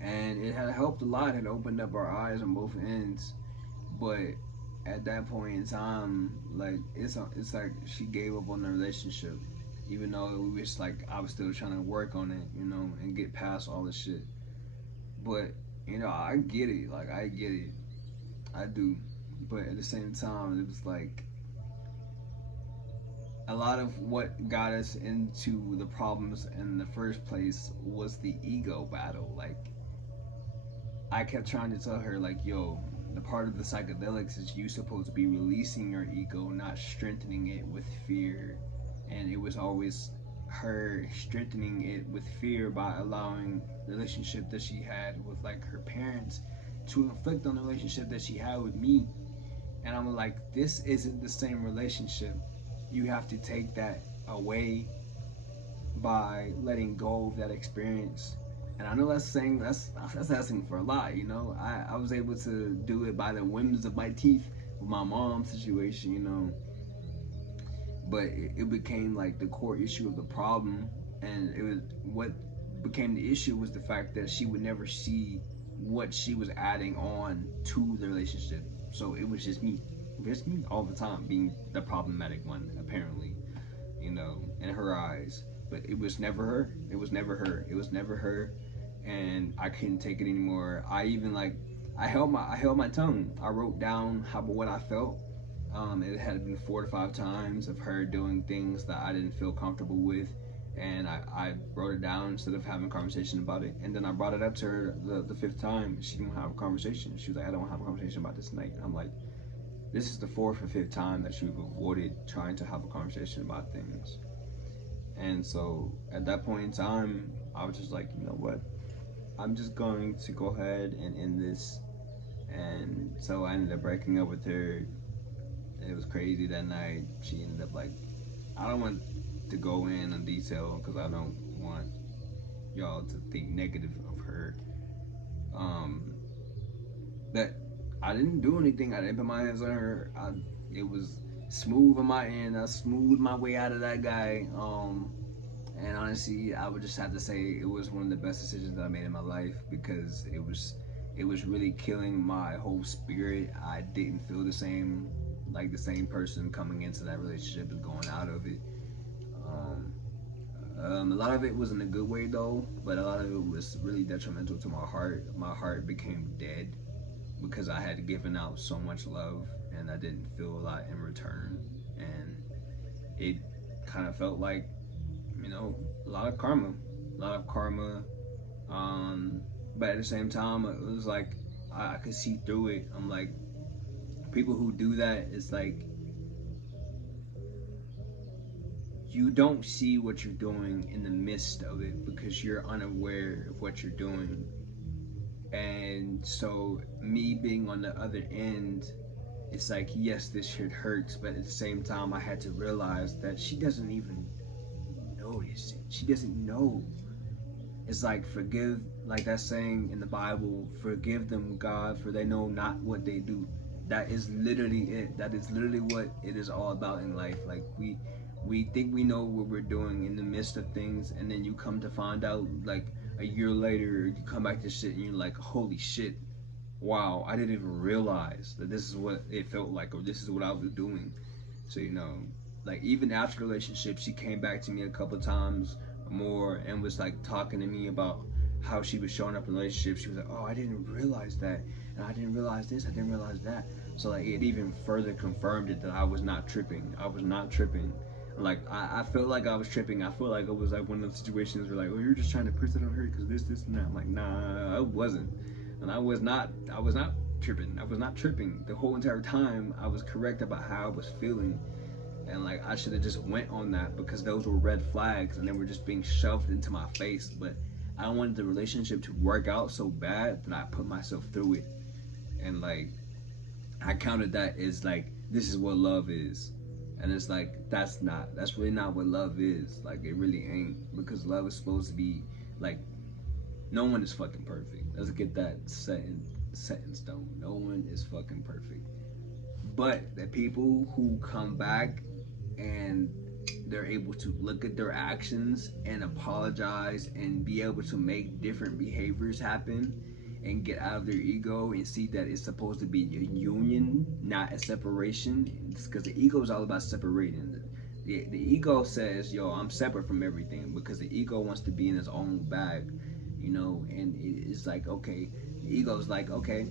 And it had helped a lot. It opened up our eyes on both ends. But at that point in time, like it's like she gave up on the relationship, even though we was like I was still trying to work on it, and get past all this shit. But I get it. Like I get it. I do. But at the same time, it was like a lot of what got us into the problems in the first place was the ego battle. Like I kept trying to tell her, like, yo, the part of the psychedelics is you supposed to be releasing your ego, not strengthening it with fear. And it was always her strengthening it with fear by allowing the relationship that she had with like her parents to inflict on the relationship that she had with me. And I'm like, this isn't the same relationship. You have to take that away by letting go of that experience. And I know that's asking for a lot. I was able to do it by the whims of my teeth with my mom's situation, but it became like the core issue of the problem. And it was what became the issue was the fact that she would never see what she was adding on to the relationship. So it was just me all the time being the problematic one, apparently, in her eyes. But it was never her. It was never her. It was never her. And I couldn't take it anymore. I even like I held my tongue. I wrote down what I felt. It had been 4 to 5 times of her doing things that I didn't feel comfortable with, and I wrote it down instead of having a conversation about it. And then I brought it up to her the fifth time. She didn't have a conversation. She was like, I don't have a conversation about this tonight. I'm like, this is the fourth or fifth time that you've avoided trying to have a conversation about things. And so at that point in time, I was just like, you know what? I'm just going to go ahead and end this. And so I ended up breaking up with her. It was crazy that night. She ended up like, I don't want to go in on detail because I don't want y'all to think negative of her. Um, but I didn't do anything. I didn't put my hands on her. It was smooth on my end. I smoothed my way out of that guy. And honestly, I would just have to say it was one of the best decisions that I made in my life because it was really killing my whole spirit. I didn't feel the same person coming into that relationship and going out of it. A lot of it was in a good way though, but a lot of it was really detrimental to my heart. My heart became dead because I had given out so much love and I didn't feel a lot in return. And it kind of felt like, a lot of karma. A lot of karma. But at the same time, it was like I could see through it. I'm like, people who do that, it's like you don't see what you're doing in the midst of it because you're unaware of what you're doing. And so me being on the other end, it's like, yes, this shit hurts, but at the same time I had to realize that she doesn't even notice it. She doesn't know. It's like, forgive, like that saying in the Bible, forgive them, God, for they know not what they do. That is literally it. That is literally what it is all about in life. Like, we think we know what we're doing in the midst of things, and then you come to find out, like, a year later, you come back to shit and you're like, holy shit, wow, I didn't even realize that this is what it felt like, or this is what I was doing. So, like, even after the relationship, she came back to me a couple times more and was like talking to me about how she was showing up in relationships. She was like, oh, I didn't realize that, and I didn't realize this, I didn't realize that. So, like, it even further confirmed it that I was not tripping. I was not tripping. Like, I felt like I was tripping. I feel like it was like one of those situations where, like, oh, you're just trying to put it on her because this, and that. I'm like, nah, I wasn't. And I was not tripping. I was not tripping. The whole entire time I was correct about how I was feeling. And, like, I should have just went on that because those were red flags and they were just being shoved into my face. But I wanted the relationship to work out so bad that I put myself through it. And, like, I counted that as, like, this is what love is. And it's like, that's really not what love is. Like, it really ain't. Because love is supposed to be, like, no one is fucking perfect. Let's get that set in stone. No one is fucking perfect. But the people who come back and they're able to look at their actions and apologize and be able to make different behaviors happen and get out of their ego and see that it's supposed to be a union, not a separation. Because the ego is all about separating. The ego says, yo, I'm separate from everything because the ego wants to be in its own bag, and it's like, okay, the ego's like, okay,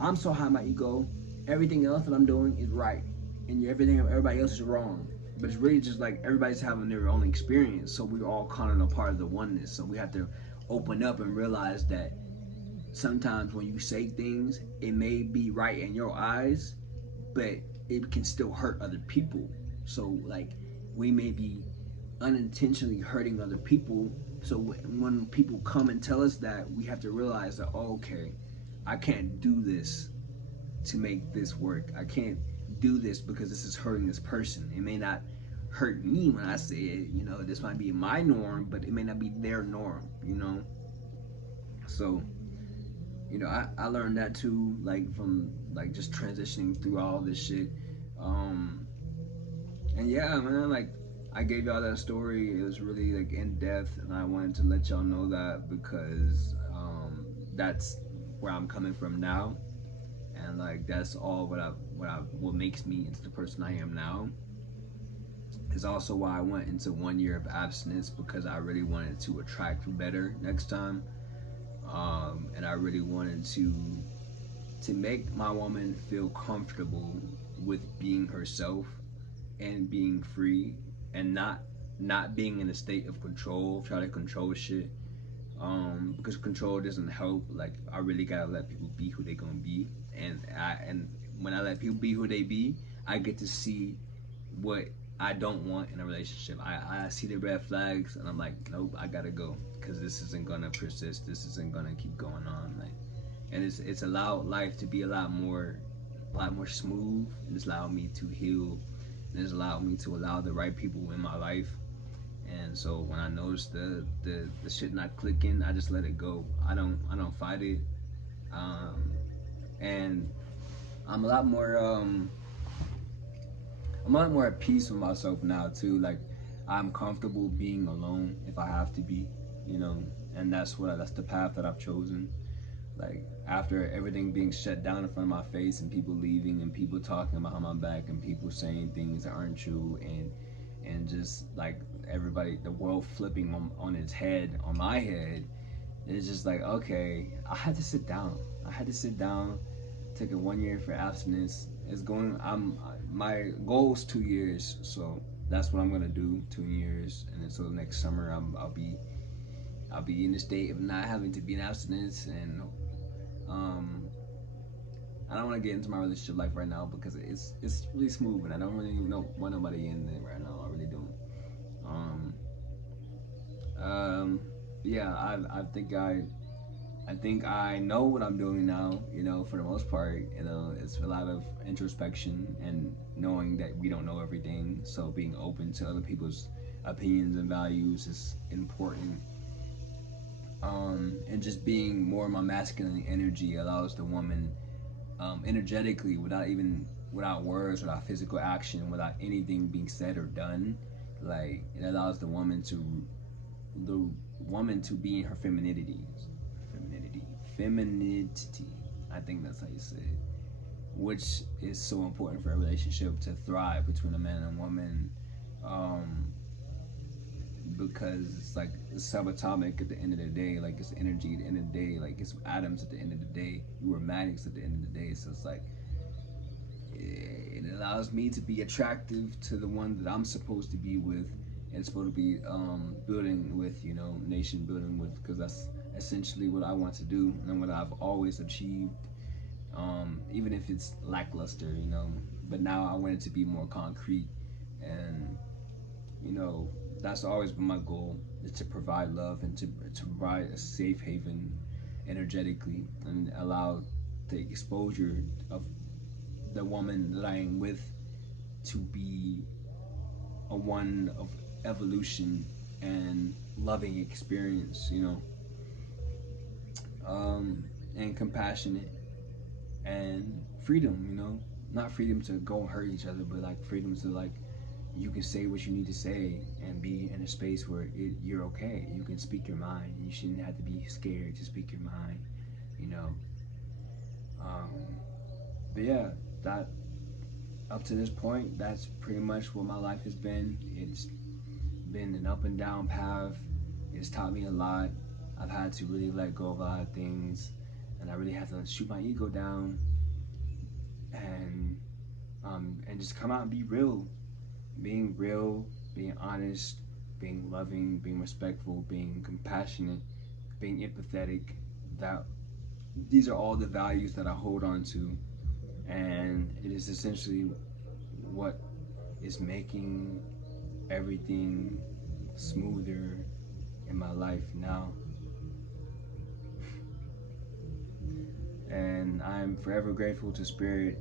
I'm so high my ego, everything else that I'm doing is right, and everybody else is wrong. But it's really just like everybody's having their own experience, so we're all kind of a part of the oneness. So we have to open up and realize that sometimes when you say things, it may be right in your eyes, but it can still hurt other people. So, like, we may be unintentionally hurting other people. So when people come and tell us that, we have to realize that, oh, okay, I can't do this to make this work. I can't do this because this is hurting this person. It may not hurt me when I say it, this might be my norm, but it may not be their norm. So, I learned that too, like, from, like, just transitioning through all this shit. And yeah, man, like, I gave y'all that story. It was really, like, in depth, and I wanted to let y'all know that because that's where I'm coming from now, and, like, that's all what makes me into the person I am now. Is also why I went into 1 year of abstinence, because I really wanted to attract better next time, and I really wanted to make my woman feel comfortable with being herself and being free, and not being in a state of control, try to control shit. Because control doesn't help. Like, I really gotta let people be who they gonna be, and when I let people be who they be, I get to see what I don't want in a relationship. I see the red flags and I'm like, nope, I gotta go because this isn't gonna persist. This isn't gonna keep going on. Like, and it's allowed life to be a lot more smooth, and it's allowed me to heal, and it's allowed me to allow the right people in my life. And so when I notice the shit not clicking, I just let it go. I don't fight it. And I'm a lot more I'm a lot more at peace with myself now too. Like, I'm comfortable being alone if I have to be, and that's the path that I've chosen. Like, after everything being shut down in front of my face and people leaving and people talking behind my back and people saying things that aren't true, and just like everybody, the world flipping on its head, on my head, it's just like, okay, I had to sit down. I had to sit down, take a 1 year for abstinence. It's going. My goal is 2 years, so that's what I'm gonna do. 2 years, and then so next summer I'll be in the state of not having to be in abstinence, and um, I don't want to get into my relationship life right now because it's really smooth, and I don't really want nobody in there right now. I really don't. yeah, I think I know what I'm doing now, you know, for the most part. You know, it's a lot of introspection and knowing that we don't know everything. So being open to other people's opinions and values is important. And just being more of my masculine energy allows the woman, energetically, without words, without physical action, without anything being said or done, like it allows the woman to be in her femininity, femininity. I think that's how you say it, which is so important for a relationship to thrive between a man and a woman, um, because it's like it's subatomic at the end of the day. Like it's energy at the end of the day. Like it's atoms at the end of the day. You are magnets at the end of the day. So it's like it allows me to be attractive to the one that I'm supposed to be with and supposed to be building with, you know, nation building with, because that's essentially what I want to do and what I've always achieved, even if it's lackluster, you know. But now I want it to be more concrete, and you know, that's always been my goal, is to provide love and to provide a safe haven energetically and allow the exposure of the woman that I am with to be a one of evolution and loving experience, you know, and compassionate and freedom, you know, not freedom to go and hurt each other, but like freedom to like you can say what you need to say and be in a space where you're okay. You can speak your mind. You shouldn't have to be scared to speak your mind, you know. Um, but yeah, that up to this point, that's pretty much what my life has been. It's been an up and down path. It's taught me a lot. I've had to really let go of a lot of things, and I really had to shoot my ego down and and just come out and be real, being honest, being loving, being respectful, being compassionate, being empathetic. That these are all the values that I hold on to, and it is essentially what is making everything smoother in my life now. And I'm forever grateful to Spirit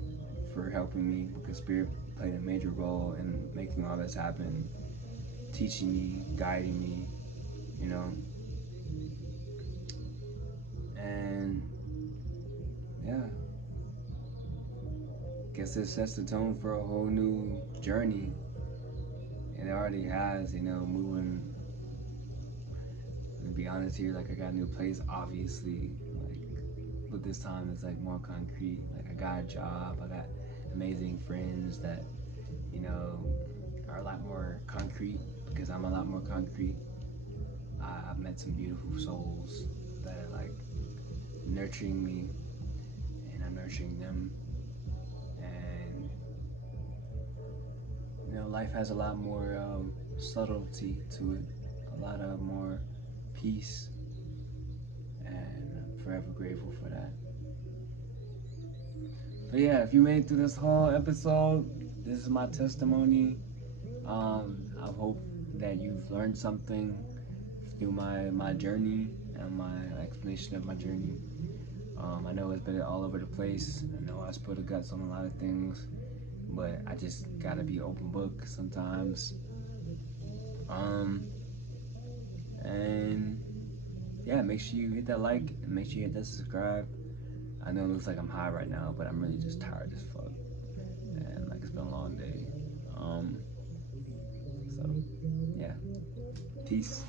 for helping me, because Spirit played a major role in making all this happen, teaching me, guiding me, you know. And yeah, guess this sets the tone for a whole new journey. It already has, you know, moving. To be honest here, like I got a new place, obviously, like, but this time it's like more concrete. Like I got a job, I got amazing friends that, you know, are a lot more concrete because I'm a lot more concrete. I've met some beautiful souls that are like nurturing me, and I'm nurturing them. And you know, life has a lot more subtlety to it, a lot of more peace, and I'm forever grateful for that. But yeah, if you made it through this whole episode, this is my testimony. I hope that you've learned something through my journey and my explanation of my journey. I know it's been all over the place. I know I spilled the guts on a lot of things, but I just gotta be open book sometimes. Um, and yeah, make sure you hit that like and make sure you hit that subscribe. I know it looks like I'm high right now, but I'm really just tired as fuck, and like it's been a long day. So yeah, peace.